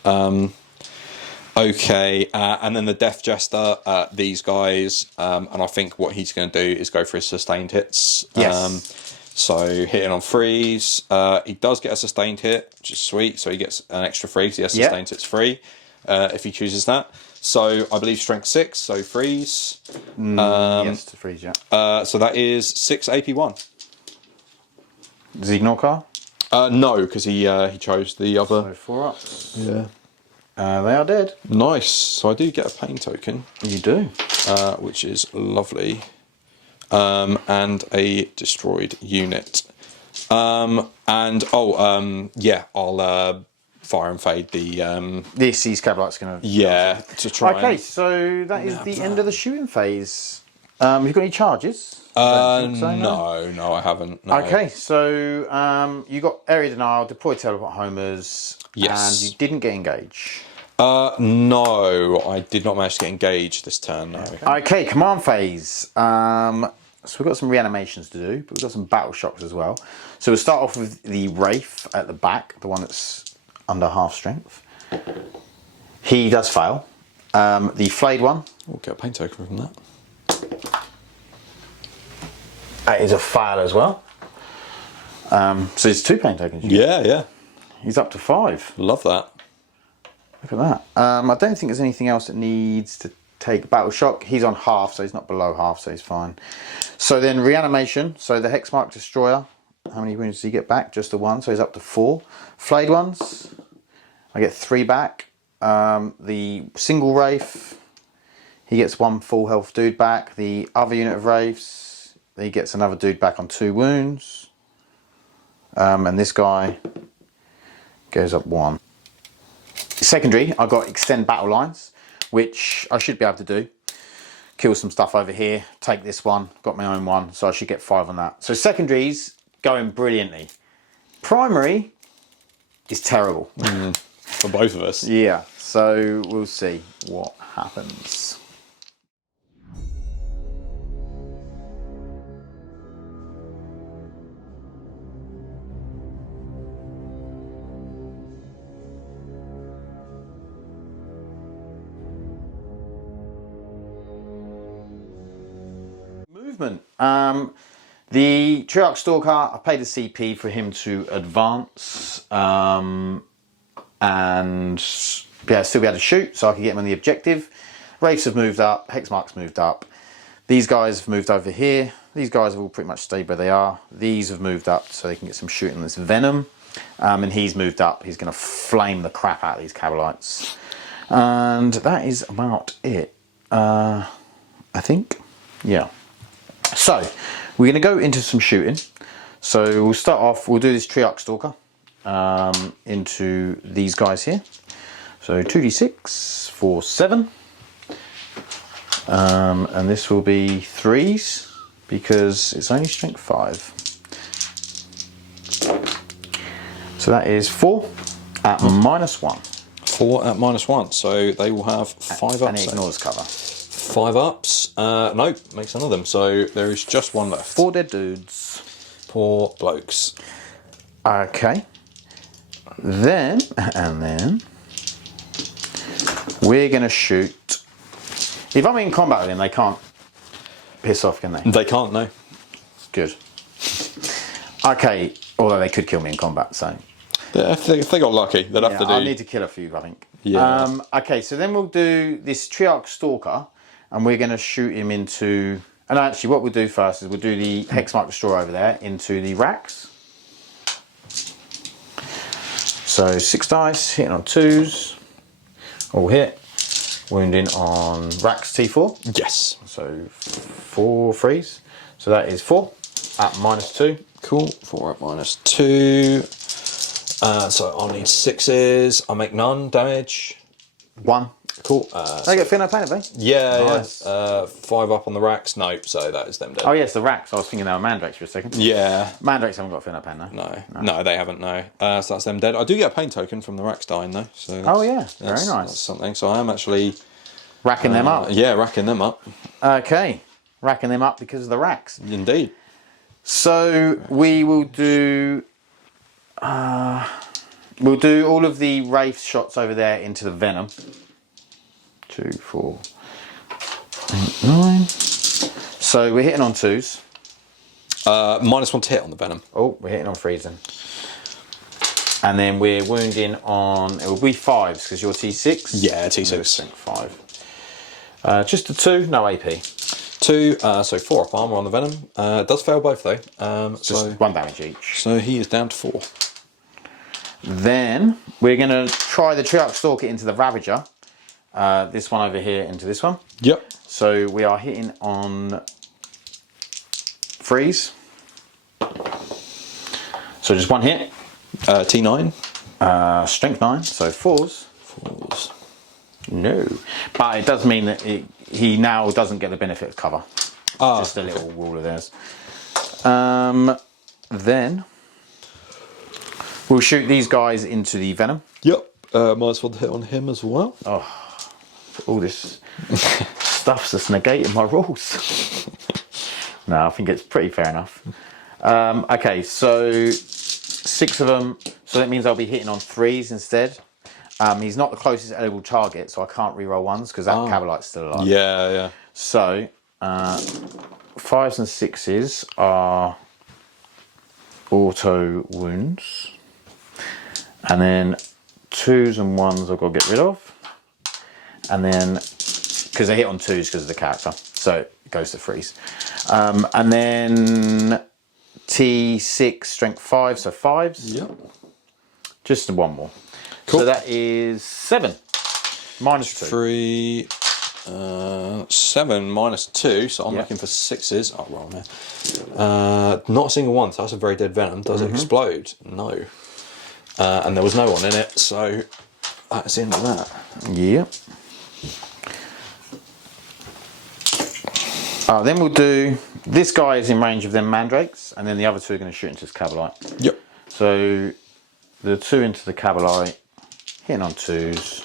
Okay, and then the Death Jester, these guys, and I think what he's going to do is go for his sustained hits. Yes. So hitting on 3s, he does get a sustained hit, which is sweet, so he gets an extra 3, so he has sustained hits free, if he chooses that. So I believe strength 6, so 3s. Yes, to 3s, yeah. So that is 6 AP1. Does he ignore car? No, because he chose the other. So 4 ups. Yeah. They are dead. Nice. So I do get a pain token. You do. Which is lovely. And a destroyed unit. Yeah, I'll fire and fade the... This Seas Cavalry's going to... Yeah, to try. Okay, so that is the end of the shooting phase. Have you got any charges? No, I haven't. No. Okay, so you got area denial, deploy teleport homers, and you didn't get engage. No, I did not manage to get engaged this turn. No. Okay, command phase. So we've got some reanimations to do, but we've got some battle shocks as well. So we'll start off with the Wraith at the back, the one that's under half strength. He does fail. The Flayed one. We'll get a pain token from that. That is a fail as well. So it's 2 pain tokens. Yeah. He's up to 5. Love that. Look at that. I don't think there's anything else that needs to take battle shock. He's on half, so he's not below half, so he's fine. So then reanimation. So the Hexmark Destroyer. How many wounds does he get back? Just the 1, so he's up to 4. Flayed ones. I get 3 back. The single Wraith. He gets 1 full health dude back. The other unit of Wraiths. He gets another dude back on 2 wounds. And this guy goes up 1. Secondary, I got extend battle lines, which I should be able to do. Kill some stuff over here, take this one, got my own one, so I should get 5 on that. So secondaries going brilliantly. Primary is terrible. For both of us. Yeah, so we'll see what happens. Movement. The Triarch Stalker, I paid a CP for him to advance and still be able to shoot, so I could get him on the objective. Wraiths have moved up, Hexmark's moved up. These guys have moved over here. These guys have all pretty much stayed where they are. These have moved up so they can get some shooting on this Venom. And he's moved up. He's going to flame the crap out of these Cabalites. And that is about it. I think. Yeah. So, we're going to go into some shooting. So, we'll start off, we'll do this Triarch Stalker into these guys here. So, 2d6 for 7. And this will be 3s because it's only strength 5. So that is 4 at -1. 4 at -1, so they will have 5 ups. And it ignores cover. 5 ups. No, makes none of them. So there is just 1 left. 4 dead dudes. Poor blokes. Okay. Then we're going to shoot. If I'm in combat with them, they can't piss off, can they? They can't, no. Good. Okay, although they could kill me in combat, so. Yeah, if they got lucky, they'd have to do. I need to kill a few, I think. Yeah. Okay, so then we'll do this Triarch Stalker, and we're going to shoot him into. And actually, what we'll do first is we'll do the Hexmark Destroyer over there into the racks. So 6 dice, hitting on 2s, all hit. Wounding on racks T4. Yes. So 4 freeze. So that is 4 at -2. Cool. 4 at -2. So I'll need 6s. I'll make none damage. 1. Cool. They get fin pain, have they? Yeah, Nice. yeah. 5 up on the racks. Nope. So that is them dead. Oh yes, the racks. I was thinking they were mandrakes for a second. Yeah. Mandrakes haven't got fin pain, no. No, they haven't. No. So that's them dead. I do get a pain token from the racks dying though. So Oh yeah, very that's nice. something. So I am actually Racking them up. Yeah, racking them up. Okay, racking them up because of the racks. Indeed. So we will do. We'll do all of the Wraith shots over there into the Venom. 2, 4, 8, 9. So we're hitting on 2s. -1 to hit on the Venom. Oh, we're hitting on freezing. And then we're wounding on. It will be 5s because you're T6. Yeah, T6. Strength 5. Just a 2, no AP. 2, so 4 up armor on the Venom. It does fail both though. Just So 1 damage each. so he is down to 4. Then we're going to try the Triarch Stalker into the Ravager. This one over here into this one. Yep. So we are hitting on freeze. So just 1 hit. T9. Strength 9, so 4s. 4s. No. But it does mean that he now doesn't get the benefit of cover. Just a little rule of theirs. Then we'll shoot these guys into the Venom. Yep. -1 to hit on him as well. Oh, all this stuff's just negating my rules. No, I think it's pretty fair enough. Okay, so 6 of them. So that means I'll be hitting on 3s instead. He's not the closest eligible target, so I can't reroll 1s because that Cavalite's still alive. Yeah, yeah. So 5s and 6s are auto wounds, and then 2s and 1s I've got to get rid of, and then because they hit on 2s because of the character, so it goes to freeze, and then T6 strength 5, so 5s. Yep. Just 1 more. Cool. So that is 7 -2. 3, 7 -2. So I'm Yep. looking for 6s. Oh, wrong there. Not a single one. So that's a very dead Venom. Does it explode? No. And there was no one in it. So that's the end of that. Yep. Then we'll do. This guy is in range of them mandrakes, and then the other 2 are going to shoot into this Cavalite. Yep. So the 2 into the Cavalite, hitting on 2s,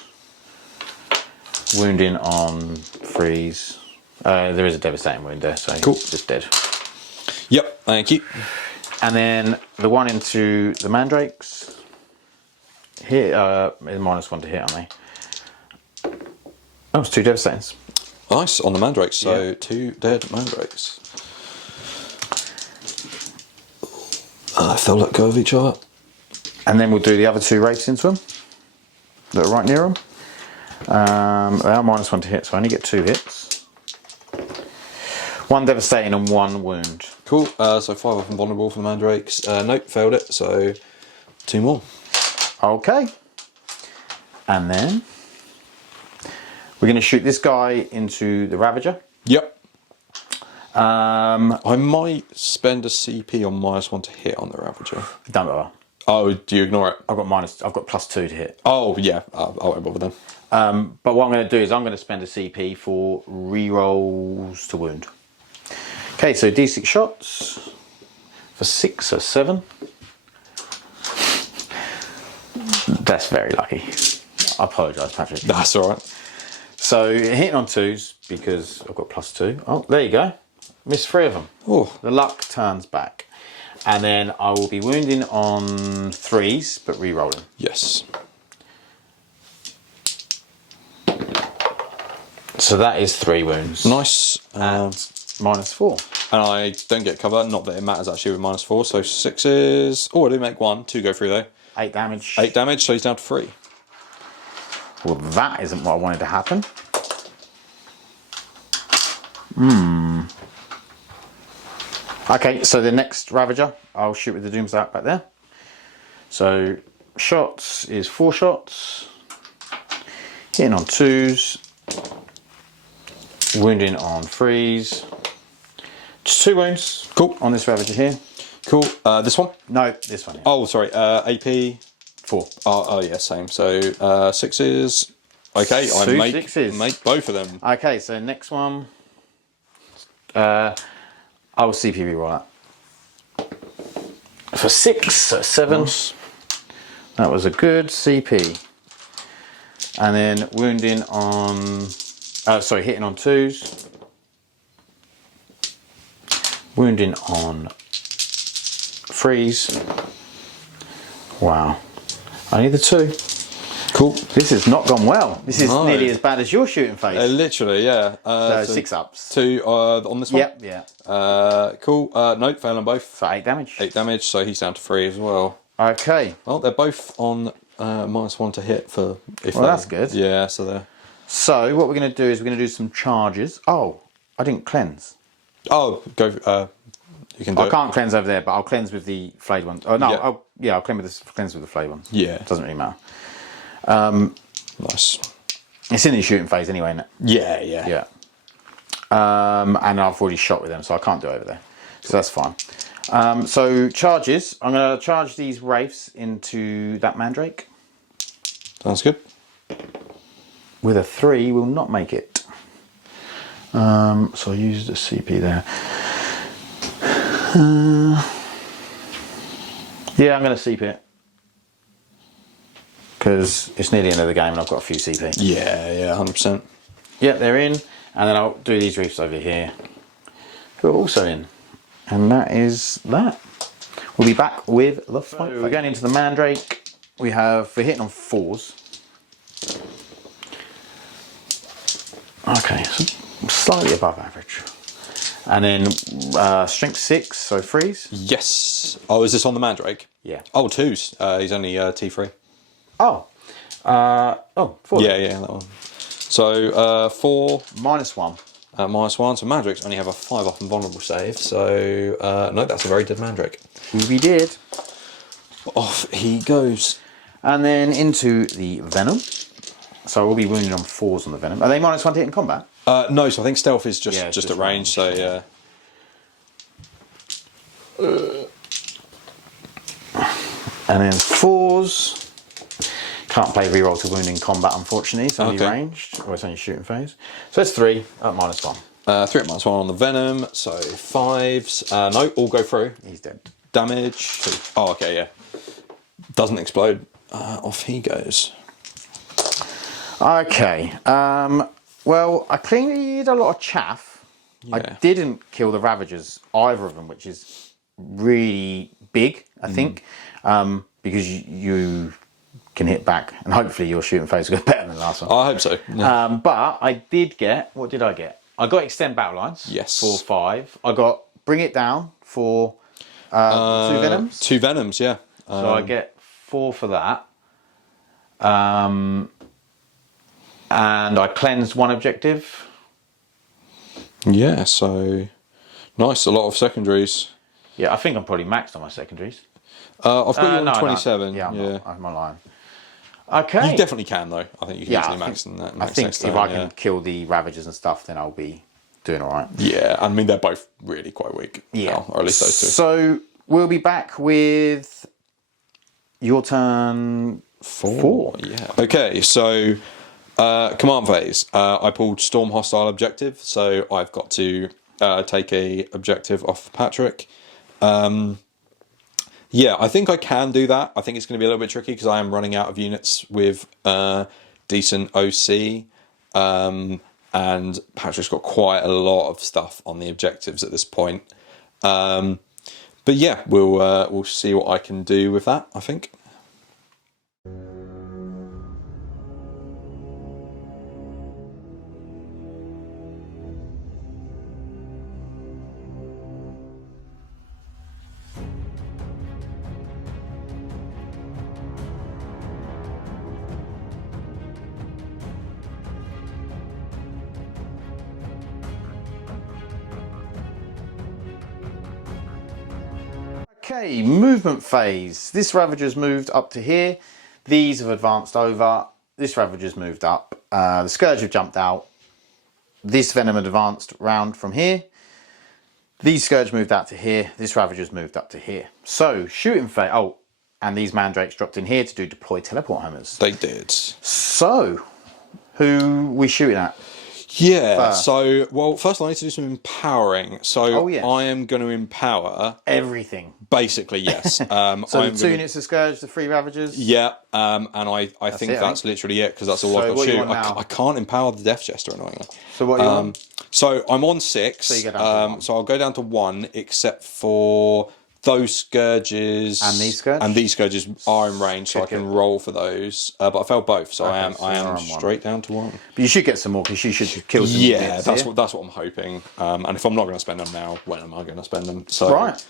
wounding on 3s. There is a devastating wound there, so Cool. it's just dead. Yep. Thank you. And then the 1 into the mandrakes. Hit -1 to hit, aren't they? Oh, it's 2 devastatings. Nice on the mandrakes. So Yeah. 2 dead mandrakes. If they'll let go of each other. And then we'll do the other 2 Wraiths into them that are right near them. They are -1 to hit, so I only get 2 hits. 1 devastating and 1 wound. Cool. So 5 off and vulnerable for the mandrakes. Nope, failed it. So 2 more. Okay. And then we're going to shoot this guy into the Ravager. Yep. I might spend a CP on -1 to hit on the Ravager. Don't bother. Oh, do you ignore it? I've got +2 to hit. Oh, yeah. I won't bother then. But what I'm going to do is I'm going to spend a CP for rerolls to wound. Okay, so D6 shots for 6 or 7. That's very lucky. I apologise, Patrick. That's all right. So hitting on 2s because I've got +2. Oh, there you go. Missed 3 of them. Oh. The luck turns back. And then I will be wounding on 3s, but re-rolling. Yes. So that is 3 wounds. Nice. And -4. And I don't get cover, not that it matters actually with -4, so 6s. Oh, I do make 1. 2 go through though. 8 damage. 8 damage, so he's down to 3. Well, that isn't what I wanted to happen. Okay, so the next Ravager, I'll shoot with the Doomsday back there. So shots is 4 shots. Hitting on 2s. Wounding on 3s. Just 2 wounds. Cool. On this Ravager here. Cool. This one? No, this one here. Oh, sorry. AP? 4. Oh, yeah, same. So 6s. Okay, I 2 make 6s. make both of them. Okay, so next one. I will CP roll that. For 6, so 7. Nice. That was a good CP. And then wounding on, hitting on 2s. Wounding on 3s. Wow. Only the 2. Cool. This has not gone well. This is No. nearly as bad as your shooting phase. Literally, yeah. So 6 ups. 2 on this one? Yep, yeah. Cool. Nope, fail on both. For 8 damage. 8 damage, so he's down to 3 as well. Okay. Well, they're both on -1 to hit for if Well, that's good. Yeah, so they're... So what we're going to do is we're going to do some charges. Oh, I didn't cleanse. Oh, go... you can do I it. can't cleanse over there, but I'll cleanse with the flayed ones. Oh, no, Yeah. I'll cleanse with the flayed ones. Yeah. Doesn't really matter. Nice. It's in the shooting phase anyway, isn't it? Yeah, yeah. Yeah. And I've already shot with them, so I can't do it over there. So that's fine. So charges. I'm going to charge these Wraiths into that Mandrake. Sounds good. With a 3, will not make it. So I used a CP there. Yeah, I'm going to CP it. Because it's near the end of the game and I've got a few CP. Yeah, yeah, 100%. Yep, they're in. And then I'll do these Reefs over here, who are also in. And that is that. We'll be back with the fight. So we're going into the Mandrake. We're hitting on 4s. Okay, so slightly above average. And then strength 6, so 3s. Yes. Oh, is this on the Mandrake? Yeah. Oh, 2s. He's only T3. Oh. 4. Yeah, yeah, that one. So 4 -1. -1. So Mandrakes only have a 5 up and vulnerable save. So no, that's a very dead Mandrake. We did. Off he goes. And then into the Venom. So we'll be wounded on 4s on the Venom. Are they -1 to hit in combat? No, so I think stealth is just Yeah, just just at range. So yeah. And then 4s. Can't play reroll to wound in combat, unfortunately. It's only ranged, or it's only shooting phase. So it's 3 at -1. 3 at -1 on the Venom. So 5s. No, all go through. He's dead. Damage. 2. Oh, okay, yeah. Doesn't explode. Off he goes. Okay. Well, I cleared a lot of chaff. Yeah. I didn't kill the Ravagers, either of them, which is really big, I think, because you can hit back, and hopefully your shooting phase will go better than the last one. I hope so. Yeah. But I did get, what did I get? I got Extend Battle Lines Yes. for 5. I got Bring It Down for 2 Venoms? 2 Venoms, yeah. So I get 4 for that. And I cleansed 1 objective. Yeah, so nice. A lot of secondaries. Yeah, I think I'm probably maxed on my secondaries. I've got you on No, 27. Yeah, yeah. I'm not lying. Okay. You definitely can, though. I think you can easily max in that. I think if I can kill the Ravagers and stuff, then I'll be doing all right. Yeah, I mean, they're both really quite weak. Yeah. Now, or at least those 2. So we'll be back with your turn 4. Yeah. Okay, so command phase. I pulled Storm Hostile Objective, so I've got to take a objective off Patrick. Yeah, I think I can do that. I think it's going to be a little bit tricky because I am running out of units with decent OC. And Patrick's got quite a lot of stuff on the objectives at this point. But yeah, we'll see what I can do with that, I think. Okay, movement phase. This Ravager's moved up to here. These have advanced over. This Ravager's moved up. The Scourge have jumped out. This Venom had advanced round from here. These Scourge moved out to here. This Ravager's moved up to here. So, shooting phase. Oh, and these Mandrakes dropped in here to do deploy teleport hammers. They did. So, who we shooting at? Yeah, so, well, first I need to do some empowering. So, yes. I am going to empower... Everything. Basically, yes. So the 2 units of Scourge, the 3 Ravagers? Yeah, and I think that's literally it, because that's all I've got to shoot. I can't empower the Death Jester, annoyingly. So what are you on? So I'm on 6, so, you go down to 1. So I'll go down to 1, except for those Scourges. And these Scourges? And these Scourges are in range, so I can roll for those. But I failed both, so I am straight down to 1. But you should get some more, because you should kill some more. Yeah, that's what I'm hoping. And if I'm not going to spend them now, when am I going to spend them? So, right.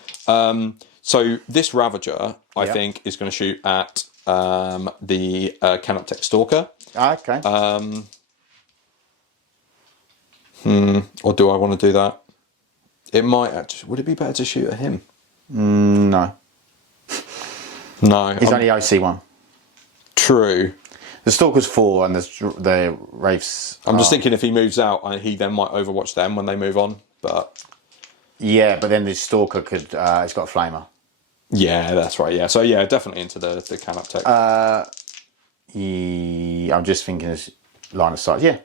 So this Ravager, I think, is going to shoot at the Canoptek Stalker. Okay. Or do I want to do that? It might actually... Would it be better to shoot at him? No. No. He's only OC1. True. The Stalker's 4 and the Wraiths... I'm just thinking if he moves out, he then might overwatch them when they move on, but... Yeah, but then the Stalker could... it's got a Flamer. Yeah, that's right, yeah. So, yeah, definitely into the Canoptek. I'm just thinking as line of sight. Yeah.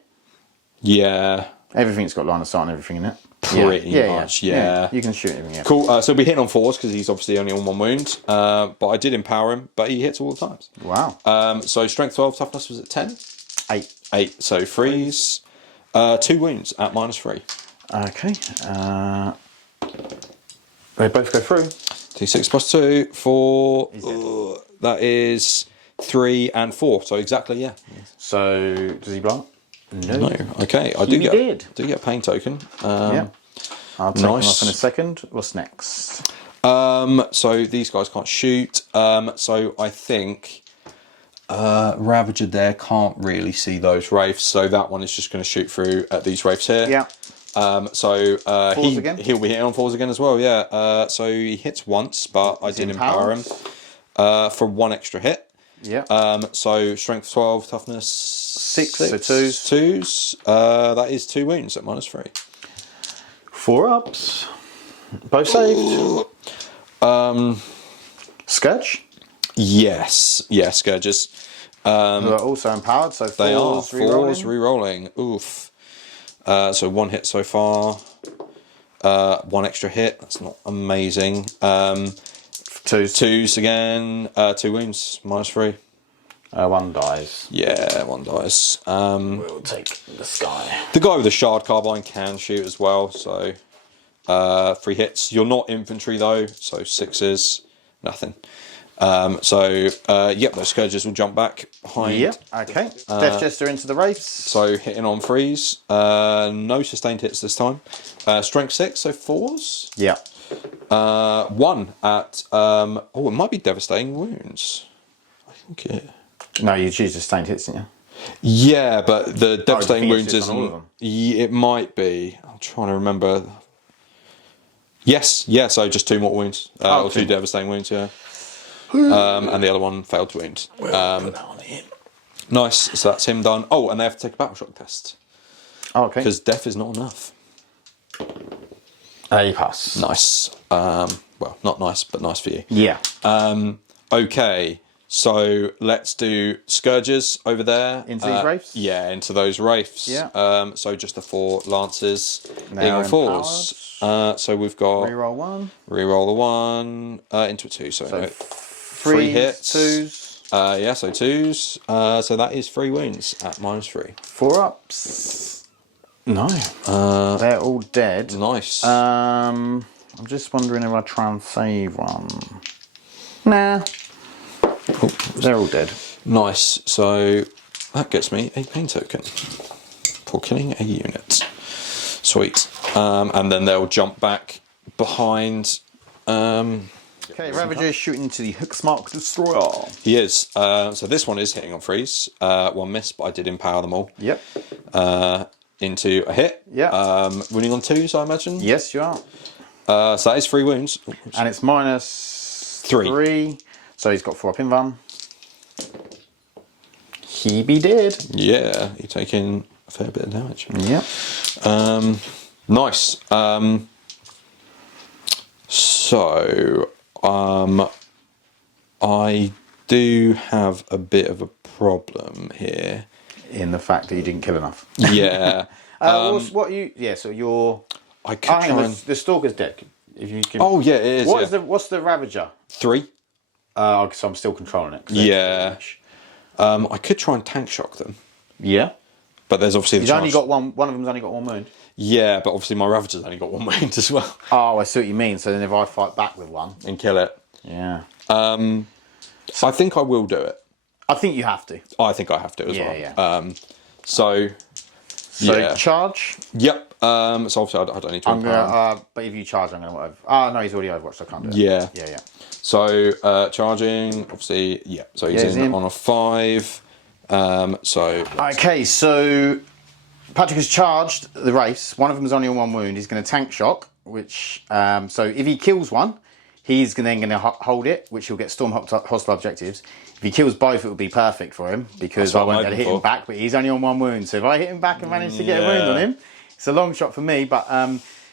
Yeah. Everything's got line of sight and everything in it. Pretty much, yeah. You can shoot him, yeah. Cool, so we'll be hitting on 4s because he's obviously only on 1 wound. But I did empower him, but he hits all the times. Wow. So strength 12, toughness was at 10? 8. 8, so freeze. 2 wounds at -3. Okay. They both go through. D6 plus 2, 4. That is 3 and 4, so exactly, yeah. So, does he blow? No. Okay, I do get a pain token. Yeah. I'll take him off in a second. What's next? So these guys can't shoot. So I think Ravager there can't really see those Wraiths, so that one is just going to shoot through at these Wraiths here. Yeah. So again? he'll be hitting on 4s again as well, yeah. So he hits once, but I did empower him for 1 extra hit. Yeah. So strength 12, toughness 6, so 2s. 2s. That is 2 wounds at -3. 4 ups. Both saved. Scourge? Yes. Yeah, Scourges. Who are also empowered, so 4s they are. rerolling. 4s re-rolling. Oof. So 1 hit so far. 1 extra hit. That's not amazing. 2s. 2s again. 2 wounds. -3. 1 dies. Yeah, 1 dies. We'll take this guy. The guy with the shard carbine can shoot as well, so 3 hits. You're not infantry though, so 6s, nothing. Yep, those Scourges will jump back behind. Yep, okay. Death Jester into the Wraiths. So hitting on 3s. No sustained hits this time. Strength 6, so 4s. Yeah. 1 at, oh, it might be Devastating Wounds. I think it... No, you choose Sustained Hits, didn't you? Yeah, but the Devastating Wounds it's on all of isn't... them? It might be. I'm trying to remember. Yes, yeah, so just 2 mortal wounds. Or 2 Devastating Wounds, yeah. And the other one failed to wound. Put that on in. Nice, so that's him done. Oh, and they have to take a battle shock test. Oh, okay. Because death is not enough. A pass. Nice. Well, not nice, but nice for you. Yeah. Okay, so let's do Scourges over there. Into these Wraiths? Yeah, into those Wraiths. Yeah. So just the 4 Lancers Now being on 4s. So we've got... Reroll 1. Reroll the 1 into a 2. So no, 3 hits. 2s. Yeah, so 2s. So that is 3 wounds at -3. 4 ups. No. They're all dead. Nice. I'm just wondering if I try and save one. Nah. They're all dead. Nice. So that gets me a pain token for killing a unit. Sweet. And then they'll jump back behind. Okay, Ravager is shooting into the Hexmark Destroyer. He is. So this one is hitting on freeze. 1 miss, but I did empower them all. Yep. Into a hit. Yep. Winning on 2s, I imagine. Yes, you are. So that is 3 wounds. And it's -3. So he's got 4 up in one. He be dead. Yeah, you're taking a fair bit of damage. Yep. Nice. So, I do have a bit of a problem here. In the fact that you didn't kill enough. Yeah. What you? Yeah. So you're. I could try and... The Stalker's dead. If you can. Oh yeah, it is. What's the Ravager? 3. So I'm still controlling it. Yeah. I could try and tank shock them. Yeah. But there's obviously the He's chance... only got one. One of them's only got 1 wound. Yeah, but obviously my Ravager's only got 1 wound as well. Oh, I see what you mean. So then if I fight back with 1 and kill it. Yeah. I think I will do it. I think you have to. I think I have to as well. Yeah. So yeah. Charge. Yep. So obviously I don't need to. I'm gonna. But if you charge, I'm gonna. Whatever. Oh no, he's already overwatched. So I can't do it. Yeah. Yeah. So charging, obviously, yeah. So he's in on a 5. So okay. So Patrick has charged the Wraiths. One of them is only on 1 wound. He's going to tank shock, which so if he kills one, he's then going to hold it, which he'll get storm hostile objectives. If he kills both, it would be perfect for him because I won't be able to hit him back. But he's only on 1 wound, so if I hit him back and manage to get a wound on him, it's a long shot for me. But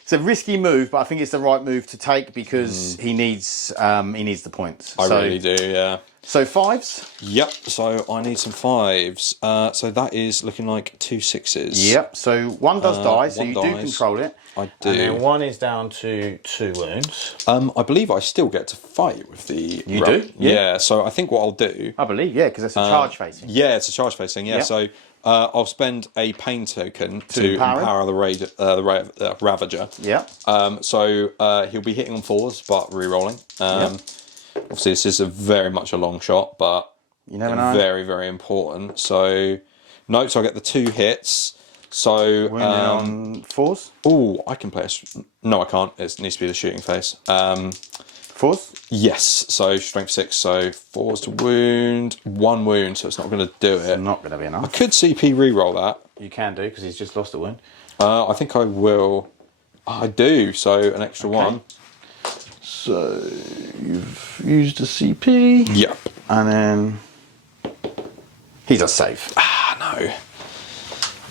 it's a risky move, but I think it's the right move to take because he needs the points. I really do, yeah. So 5s? Yep, so I need some 5s. So that is looking like 2 6s. Yep, so 1 does die, so you do control it. I do. And then 1 is down to 2 wounds. I believe I still get to fight with the... You do? Yeah, so I think what I'll do... I believe, yeah, because it's a charge facing. Yeah, it's a charge facing, yeah. Yep. So I'll spend a pain token to empower the Ravager. Yeah. So he'll be hitting on 4s, but re-rolling. Obviously, this is very much a long shot, but you never know. Very, very important. So, no, so I get the 2 hits. So, on 4s? Oh, I can play a... No, I can't. It needs to be the shooting phase. 4s? Yes. So, strength 6. So, 4s to wound. 1 wound, so it's not going to do it. It's not going to be enough. I could CP re-roll that. You can do, because he's just lost a wound. I think I will. I do. So, an extra 1. So you've used a CP. Yep. And then he does save. No.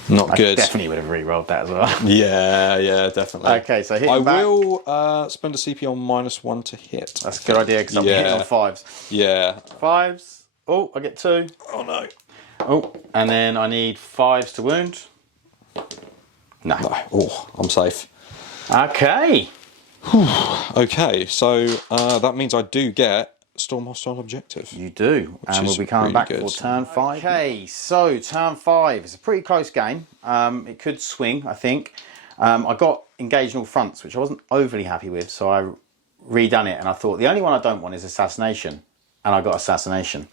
Not good. I definitely would have re-rolled that as well. Yeah, definitely. Okay, so hit I him back. will spend a CP on -1 to hit. That's a good idea because I'm hitting on 5s. Yeah. 5s. Oh, I get 2. Oh no. Oh, and then I need 5s to wound. No. Oh, I'm safe. Okay. Okay, so that means I do get Storm Hostile Objective. You do, and we'll be coming back for turn 5. Okay, so turn 5. It's a pretty close game. It could swing, I think. I got Engaged in all fronts, which I wasn't overly happy with, so I redone it, and I thought the only one I don't want is Assassination, and I got Assassination.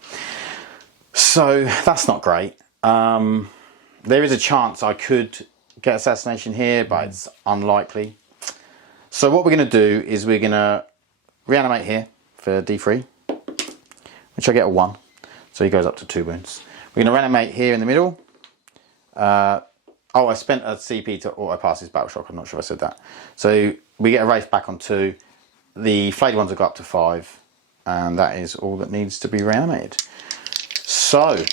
So that's not great. There is a chance I could get Assassination here, but it's unlikely. So what we're going to do is we're going to reanimate here for D3, which I get a 1. So he goes up to 2 wounds. We're going to reanimate here in the middle. Oh, I spent a CP to auto pass his battle shock. I'm not sure if I said that. So we get a Wraith back on 2. The flayed ones will go up to 5. And that is all that needs to be reanimated. So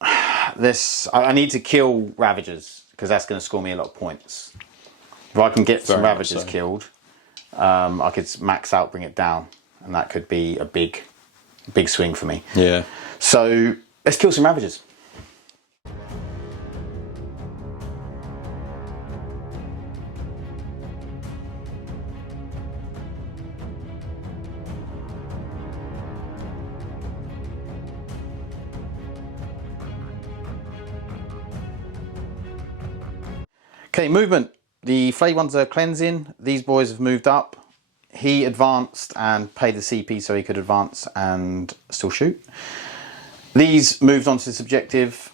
I need to kill Ravagers because that's going to score me a lot of points. If I can get some Ravagers killed, I could max out, bring it down, and that could be a big swing for me. Yeah. So let's kill some Ravagers. Okay, movement. The flayed ones are cleansing. These boys have moved up. He advanced and paid the CP so he could advance and still shoot. These moved on to this objective.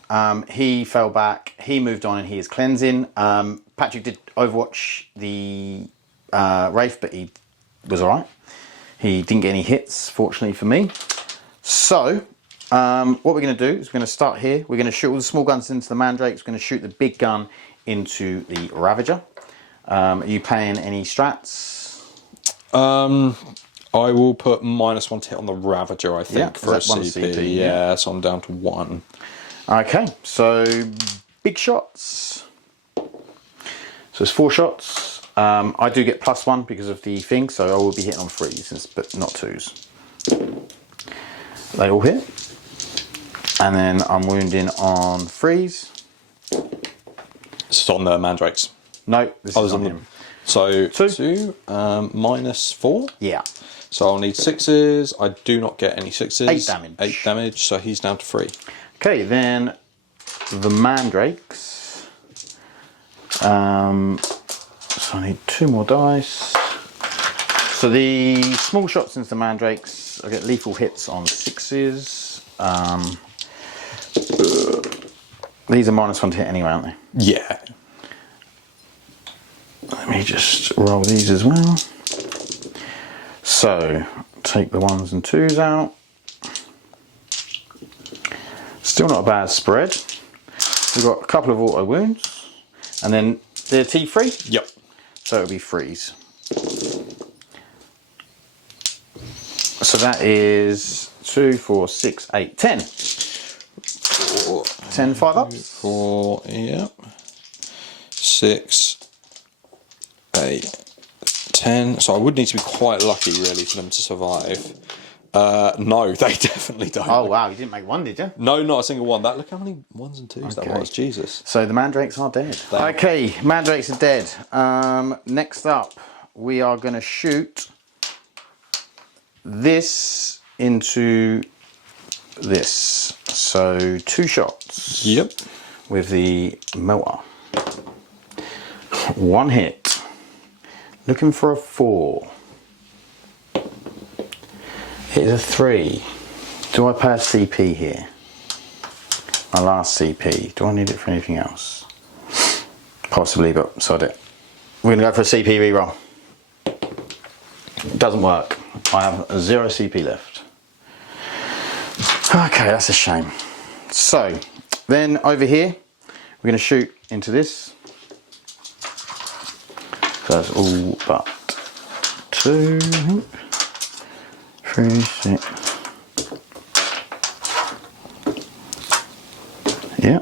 He fell back. He moved on and he is cleansing. Patrick did overwatch the Wraith, but he was alright. He didn't get any hits, fortunately for me. So, what we're going to do is we're going to start here. We're going to shoot all the small guns into the Mandrakes. We're going to shoot the big gun into the Ravager. Are you playing any strats? I will put -1 to hit on the Ravager, I think, for a CP. Yeah, so I'm down to 1. Okay, so big shots. So it's 4 shots. I do get +1 because of the thing, so I will be hitting on 3s, but not 2s. They all hit. And then I'm wounding on 3s. It's on the Mandrakes. No, this is on him. So 2 -4. Yeah. So I'll need 6s. I do not get any 6s. 8 damage. 8 damage. So he's down to 3. Okay, then the Mandrakes. So I need 2 more dice. So the small shots into the Mandrakes, I get lethal hits on 6s. These are -1 to hit anyway, aren't they? Yeah. Let me just roll these as well. So, take the 1s and 2s out. Still not a bad spread. We've got a couple of auto wounds. And then they're T3? Yep. So it'll be 3s. So that is 2, 4, 6, 8, 10. 10 5-ups. 4, yep. 6, 8, 10. So I would need to be quite lucky, really, for them to survive. No, they definitely don't. Oh, wow. You didn't make 1, did you? No, not a single one. Look how many 1s and 2s that was. Jesus. So the Mandrakes are dead. Okay, Mandrakes are dead. Next up, we are going to shoot this into this. So 2 shots. Yep. With the melter. 1 hit. Looking for a 4. It is a 3. Do I pay a CP here? My last CP. Do I need it for anything else? Possibly, but sod it. We're going to go for a CP reroll. It doesn't work. I have 0 CP left. Okay, that's a shame. So, then over here, we're going to shoot into this. So that's all but 2, 3, 6. Yeah.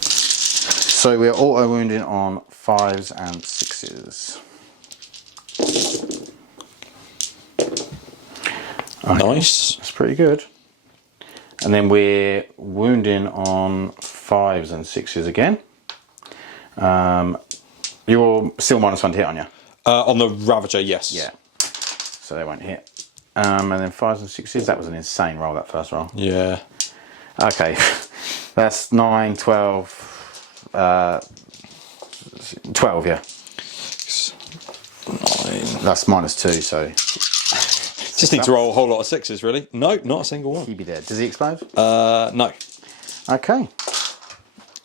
So we're auto wounding on 5s and 6s. Okay. Nice. That's pretty good. And then we're wounding on 5s and 6s again. You're still -1 to hit, aren't you? On the Ravager, yes. Yeah. So they won't hit. And then 5s and 6s. That was an insane roll, that first roll. Yeah. Okay. That's 9, 12. 12, yeah. 9. That's -2, so. Just need to roll a whole lot of 6s, really. No, not a single one. He'd be dead. Does he explode? No. Okay.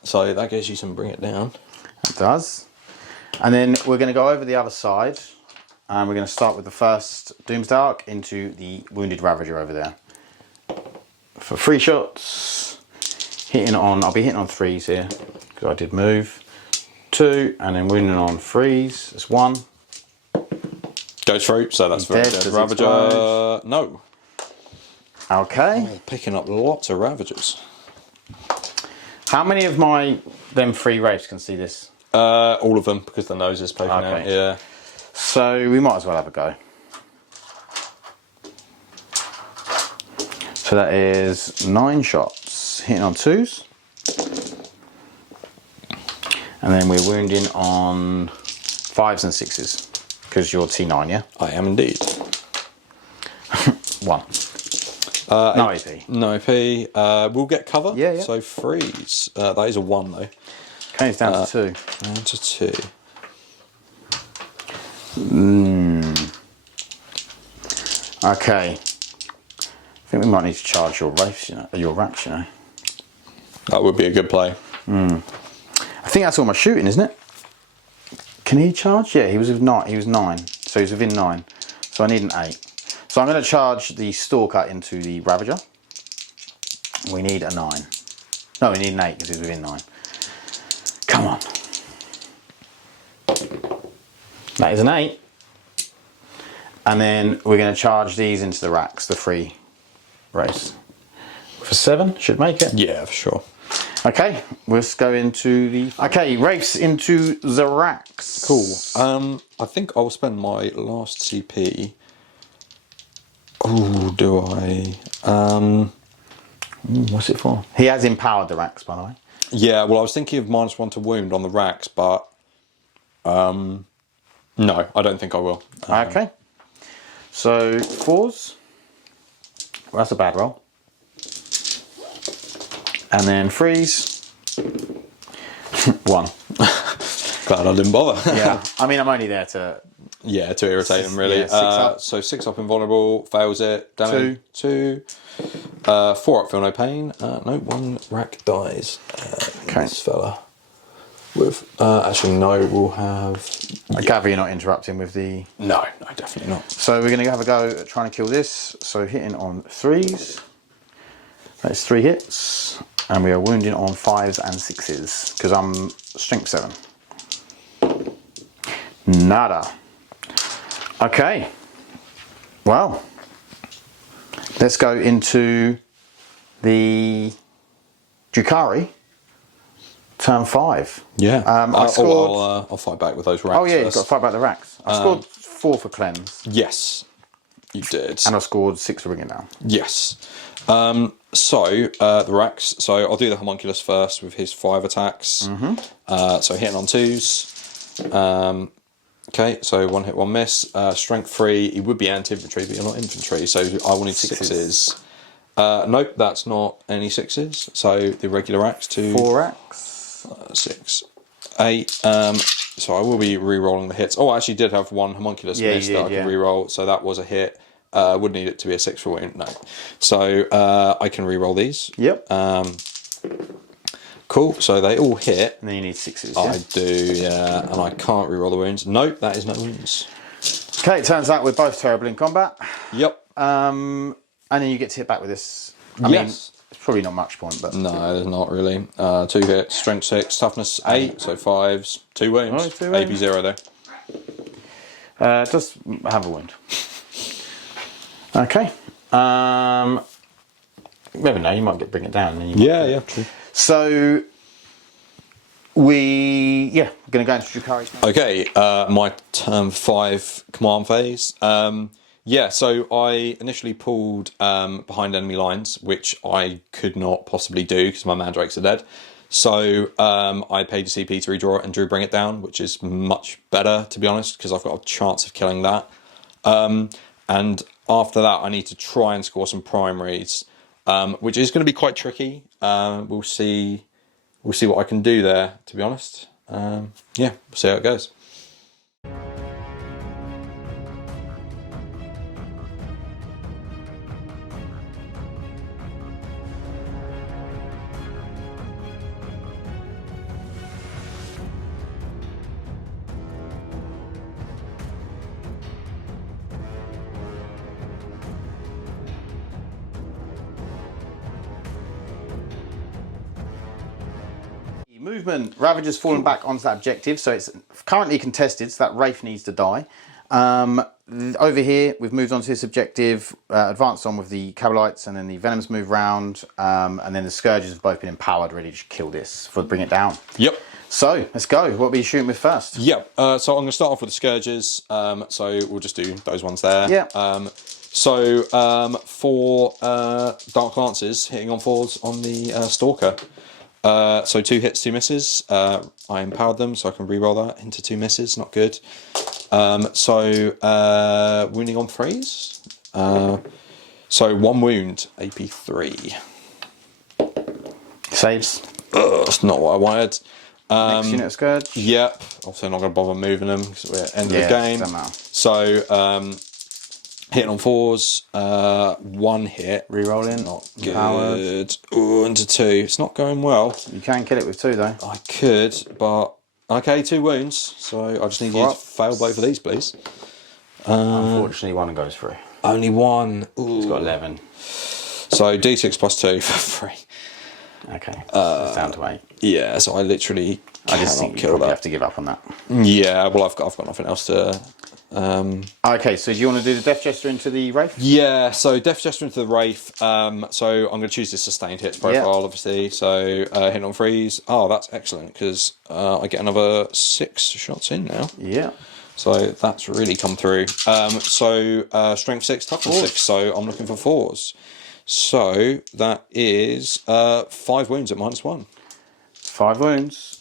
So that gives you some bring it down. It does. And then we're going to go over the other side, and we're going to start with the first Doomsday Arc into the Wounded Ravager over there. For 3 shots, I'll be hitting on 3s here, because I did move. 2, and then wounding on 3s, that's 1. Goes through, so that's very good. Ravager, no. Okay. Oh, picking up lots of Ravagers. How many of them 3 Wraiths can see this? All of them, because the nose is poking out, yeah. So we might as well have a go. So that is 9 shots, hitting on 2s. And then we're wounding on 5s and 6s, because you're T9, yeah? I am indeed. 1. No AP. No AP. We'll get cover. Yeah, yeah. So freeze. That is a 1 though. Okay, it's down to 2. Down to 2. Okay. I think we might need to charge your Wraiths, your Racks, you know. That would be a good play. I think that's all my shooting, isn't it? Can he charge? Yeah, he was 9. So he's within 9. So I need an 8. So I'm going to charge the Stalker into the Ravager. We need a 9. No, we need an 8 because he's within 9. Come on. That is an 8. And then we're going to charge these into the racks, the 3 Wraiths. For 7, should make it. Yeah, for sure. Okay, let's go into the... Okay, Wraiths into the racks. Cool. I think I'll spend my last CP. Oh, do I? What's it for? He has empowered the racks, by the way. Yeah, well, I was thinking of -1 to wound on the racks, but no, I don't think I will. Okay. So 4s. Well, that's a bad roll. And then 3s. 1. Glad I didn't bother. Yeah, I mean, I'm only there to... Yeah, to irritate him, really. Yeah, 6 up. So 6 up invulnerable, fails it. Damage 2. 4 up, feel no pain. No, 1 rack dies. Okay. This fella. With actually, no, we'll have... I gather you're not interrupting with the... No, definitely not. So we're going to have a go at trying to kill this. So hitting on 3s. That's 3 hits. And we are wounding on 5s and 6s. Because I'm strength 7. Nada. Okay. Well. Let's go into the Drukhari. Turn 5. Yeah. I scored... I'll fight back with those racks. Oh yeah, first. you've got to fight back the racks. I scored 4 for cleanse. Yes, you did. And I scored 6 for ringing down. Yes. So the racks. So I'll do the homunculus first with his 5 attacks. So hitting on 2s. Okay, so 1 hit, 1 miss. Strength 3. He would be anti-infantry, but you're not infantry, so I wanted 6s. Nope, that's not any 6s. So the regular racks. 4 racks. 6, 8. So I will be re-rolling the hits. Oh, I actually did have 1 homunculus miss that I could re-roll, so that was a hit. Would need it to be a 6 for wound. No. So I can re-roll these. Yep. Cool. So they all hit. And then you need 6s. I do, yeah. And I can't re-roll the wounds. Nope, that is no wounds. Okay, it turns out we're both terrible in combat. Yep. And then you get to hit back with this. I mean, it's probably not much point, but... No, there's not really. 2 hits, strength 6, toughness 8, so 5s, 2 wounds. Oh, 2 wounds. AP 0 though. Just have a wound. Okay. You never know, you might bring it down. And then you Yeah, true. So, we're going to go into Drukhari. Okay, my turn 5 command phase. So I initially pulled behind enemy lines, which I could not possibly do because my mandrakes are dead. So I paid a CP to redraw it and drew bring it down, which is much better, to be honest, because I've got a chance of killing that. And after that, I need to try and score some primaries, which is going to be quite tricky. We'll see what I can do there, to be honest. We'll see how it goes. movement. Ravager's fallen back onto that objective, so it's currently contested, so that Wraith needs to die. Over here, we've moved on to this objective, advanced on with the Cabalites, and then the Venoms move round, and then the Scourges have both been empowered, ready to kill this, bring it down. Yep. So, let's go. What are we shooting with first? Yep. So I'm going to start off with the Scourges, so we'll just do those ones there. Yeah. For Dark Lances, hitting on 4s on the Stalker. So 2 hits, 2 misses. I empowered them, so I can re-roll that into 2 misses. Not good. Wounding on 3s. So 1 wound, AP 3. Saves. That's not what I wanted. Next unit of Scourge. Yep. Also not going to bother moving them because we're at the end of the game. So hitting on 4s. 1 hit. Rerolling. Not good. Ooh, into 2. It's not going well. You can kill it with 2 though. I could, but okay, 2 wounds. So I just need you to fail both of these, please. Unfortunately, 1 goes through. Only 1. Ooh. It's got 11. So D6 plus 2 for 3. Okay. So it's down to 8. Yeah. So I literally just think you probably have to give up on that. Yeah. Well, I've got nothing else to. Okay, so do you want to do the Death Gesture into the Wraith? Yeah, so Death Gesture into the Wraith. So I'm going to choose this sustained hits profile, obviously. So hitting on 3s. Oh, that's excellent because I get another 6 shots in now. Yeah. So that's really come through. Strength 6, toughness 6. So I'm looking for 4s. So that is 5 wounds at -1. 5 wounds.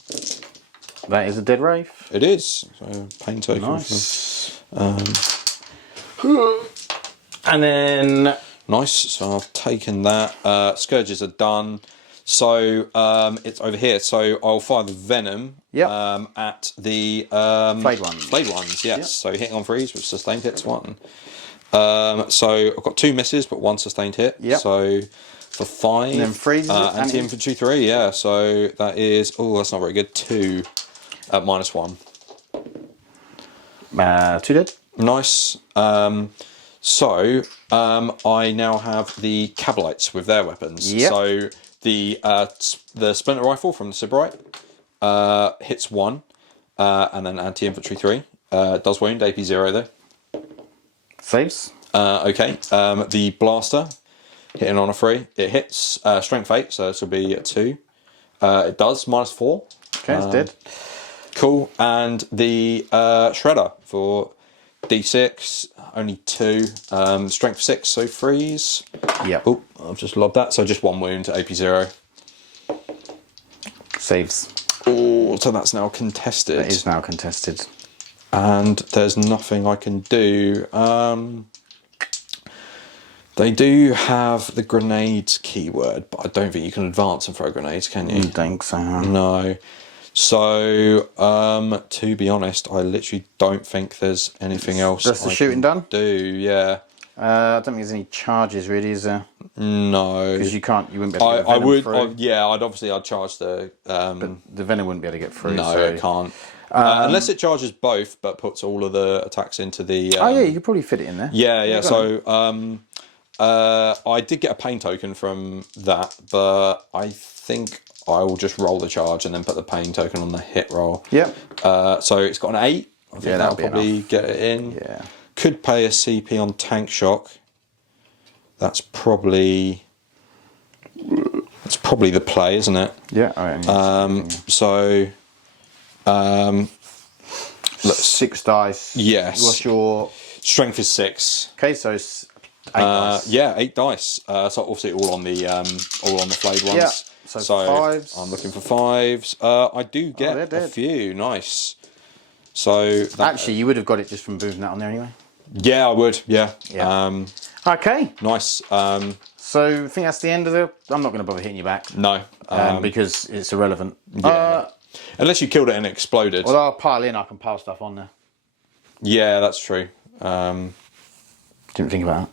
That is a dead Wraith. It is. So pain token. Nice. And then nice. So I've taken that. Scourges are done. So it's over here. So I'll fire the Venom at the Flayed ones. Flayed ones, yes. Yep. So hitting on 3s with sustained hits 1. So I've got 2 misses but 1 sustained hit. Yep. So for 5. And then freeze. Anti-infantry 3, yeah. So that is that's not very good. 2 at -1. 2 dead. Nice. I now have the Cabalites with their weapons. Yep. So the Splinter Rifle from the Sybarite hits 1, and then anti-infantry 3. Does wound, AP 0 though. Saves. Okay. The Blaster, hitting on a 3. It hits Strength 8, so this will be a 2. It does, -4. Okay, it's dead. Cool. And the Shredder for D6, only 2. Strength 6, so 3s. Yeah. Oh, I've just lobbed that. So just 1 wound to AP 0. Saves. Oh, so that's now contested. It is now contested. And there's nothing I can do. They do have the grenades keyword, but I don't think you can advance and throw grenades, can you? I think so. No. So, to be honest, I literally don't think there's anything else. Just the shooting done? Do, yeah. I don't think there's any charges really, is there? No. Because you wouldn't be able to get the Venom through. I'd charge the... but the Venom wouldn't be able to get through. No, so. it can't. Unless it charges both, but puts all of the attacks into the... oh yeah, you could probably fit it in there. Yeah. So, I did get a pain token from that, but I think I will just roll the charge and then put the pain token on the hit roll. Yep. So it's got an 8. I think that'll probably enough. Get it in. Yeah. Could pay a CP on tank shock. That's probably the play, isn't it? Yeah. All right. Look, 6 dice. Yes. What's your strength is 6? Okay, so it's 8 dice. Yeah, 8 dice. So obviously all on the flayed ones. Yeah. So 5s. I'm looking for 5s. I do get a few. Nice. So actually, you would have got it just from moving that on there anyway. Yeah, I would. Yeah. Okay. Nice. So I think that's the end of the. I'm not going to bother hitting you back. No. Because it's irrelevant. Yeah. Unless you killed it and it exploded. Well, I'll pile in. I can pile stuff on there. Yeah, that's true. Didn't think about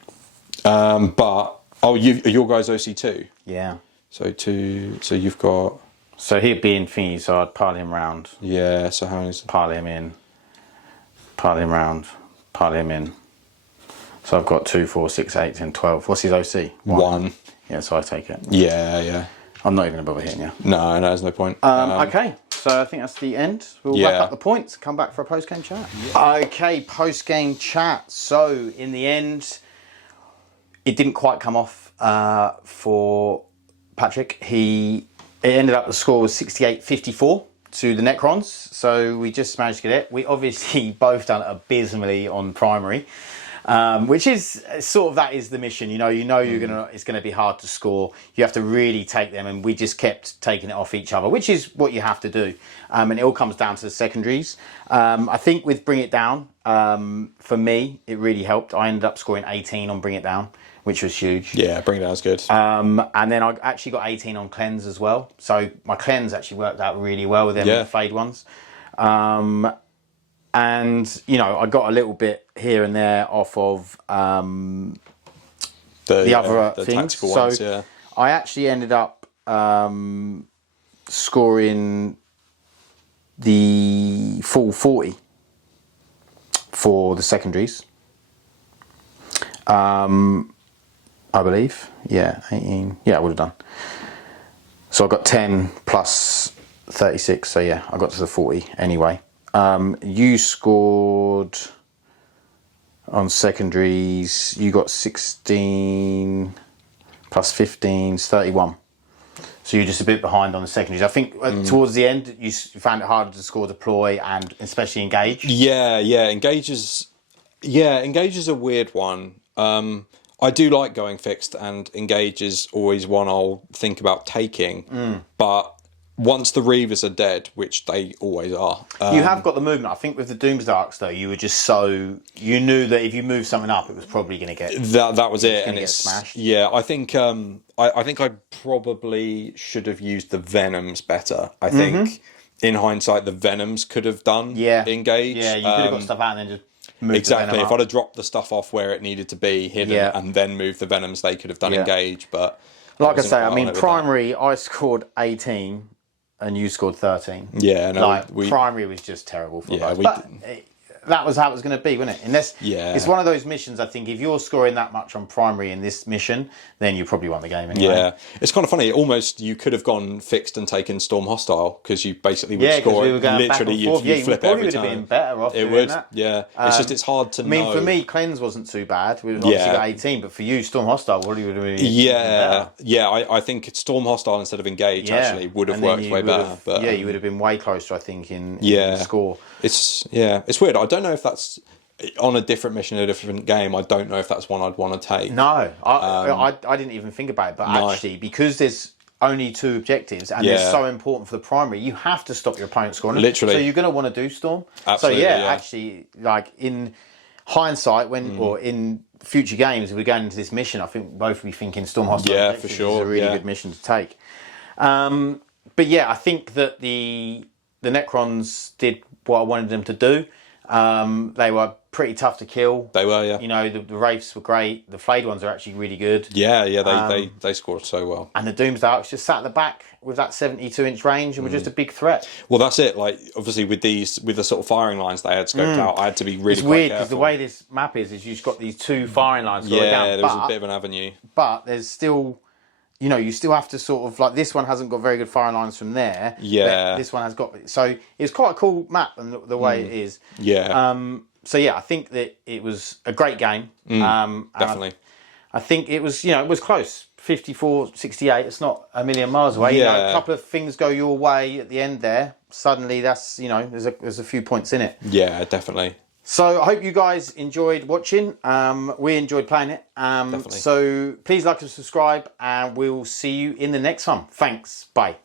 that. But your guy's OC2. Yeah. So 2. So you've got. So he'd be in thingy. So I'd pile him round. Yeah. So how is? Pile him in. Pile him round. Pile him in. So I've got 2, 4, 6, 8, 10, 12. What's his OC? 1. Yeah. So I take it. Yeah. I'm not even going to bother hitting you. No, there's no point. Okay, so I think that's the end. We'll wrap up the points, come back for a post-game chat. Yeah. Okay, post-game chat. So, in the end, it didn't quite come off for Patrick. It ended up, the score was 68-54 to the Necrons, so we just managed to get it. We obviously both done abysmally on primary. Which is sort of, that is the mission. You know it's gonna be hard to score. You have to really take them, and we just kept taking it off each other, which is what you have to do. And it all comes down to the secondaries. I think with Bring It Down, for me, it really helped. I ended up scoring 18 on Bring It Down, which was huge. Yeah, Bring It Down was good. And then I actually got 18 on Cleanse as well. So my Cleanse actually worked out really well with them, the Fade ones. And, you know, I got a little bit here and there off of the other things. Tactical ones, yeah. I actually ended up scoring the full 40 for the secondaries. I believe. Yeah, 18. Yeah, I would have done. So I got 10 plus 36. So, yeah, I got to the 40 anyway. You scored on secondaries, you got 16 plus 15 is 31. So you're just a bit behind on the secondaries. I think towards the end, you found it harder to score deploy and especially engage. Yeah, engage is a weird one. I do like going fixed, and engage is always one I'll think about taking, but once the Reavers are dead, which they always are. You have got the movement. I think with the Doomsdarks, though, you were just you knew that if you moved something up, it was probably going to get... That was it. And it's smashed. Yeah, I think I probably should have used the Venoms better. I think, in hindsight, the Venoms could have done engage. Yeah, you could have got stuff out and then just moved exactly. the Venom If I'd have dropped the stuff off where it needed to be, hidden, and then moved the Venoms, they could have done engage. But like I say, I mean, primary, I scored 18... and you scored 13. Yeah, no, primary was just terrible for us. But that was how it was going to be, wasn't it? It's one of those missions, I think, if you're scoring that much on primary in this mission, then you probably won the game anyway. Yeah, it's kind of funny. Almost, you could have gone fixed and taken Storm Hostile, because you basically would score we were going literally, you flip probably every would time. have been better off it would, that. Yeah. It's hard to know. I mean, for me, Cleanse wasn't too bad. We obviously got 18, but for you, Storm Hostile probably would have been better. Yeah, I think Storm Hostile instead of Engage actually would have worked way better. But, you would have been way closer, I think, in score. It's weird. I don't know if that's on a different mission, a different game. I don't know if that's one I'd want to take. No, I didn't even think about it. But actually, because there's only 2 objectives and they're so important for the primary, you have to stop your opponent scoring. Literally. So you're going to want to do Storm. Absolutely, so actually, like in hindsight, or in future games, if we're going into this mission, I think both will be thinking Storm Hostile. Yeah, for sure. It's a really good mission to take. But yeah, I think that the Necrons did what I wanted them to do. They were pretty tough to kill. They were, yeah. You know, the Wraiths were great. The Flayed ones are actually really good. Yeah, they scored so well. And the Doomsdarks just sat at the back with that 72-inch range and were just a big threat. Well, that's it. Like, obviously, with the sort of firing lines they had scoped out, I had to be really It's quite weird, careful. because the way this map is you've got these 2 firing lines going down. There was a bit of an avenue. But there's still... You know, you still have to sort of, like, this one hasn't got very good firing lines from there. Yeah. This one has got... So, it's quite a cool map and the way it is. Yeah. So, yeah, I think that it was a great game. Definitely. I think it was, it was close. 54-68, it's not a million miles away. Yeah. You know, a couple of things go your way at the end there. Suddenly, that's, there's a few points in it. Yeah, definitely. So I hope you guys enjoyed watching. We enjoyed playing it. Definitely. So please like and subscribe, and we'll see you in the next one. Thanks. Bye.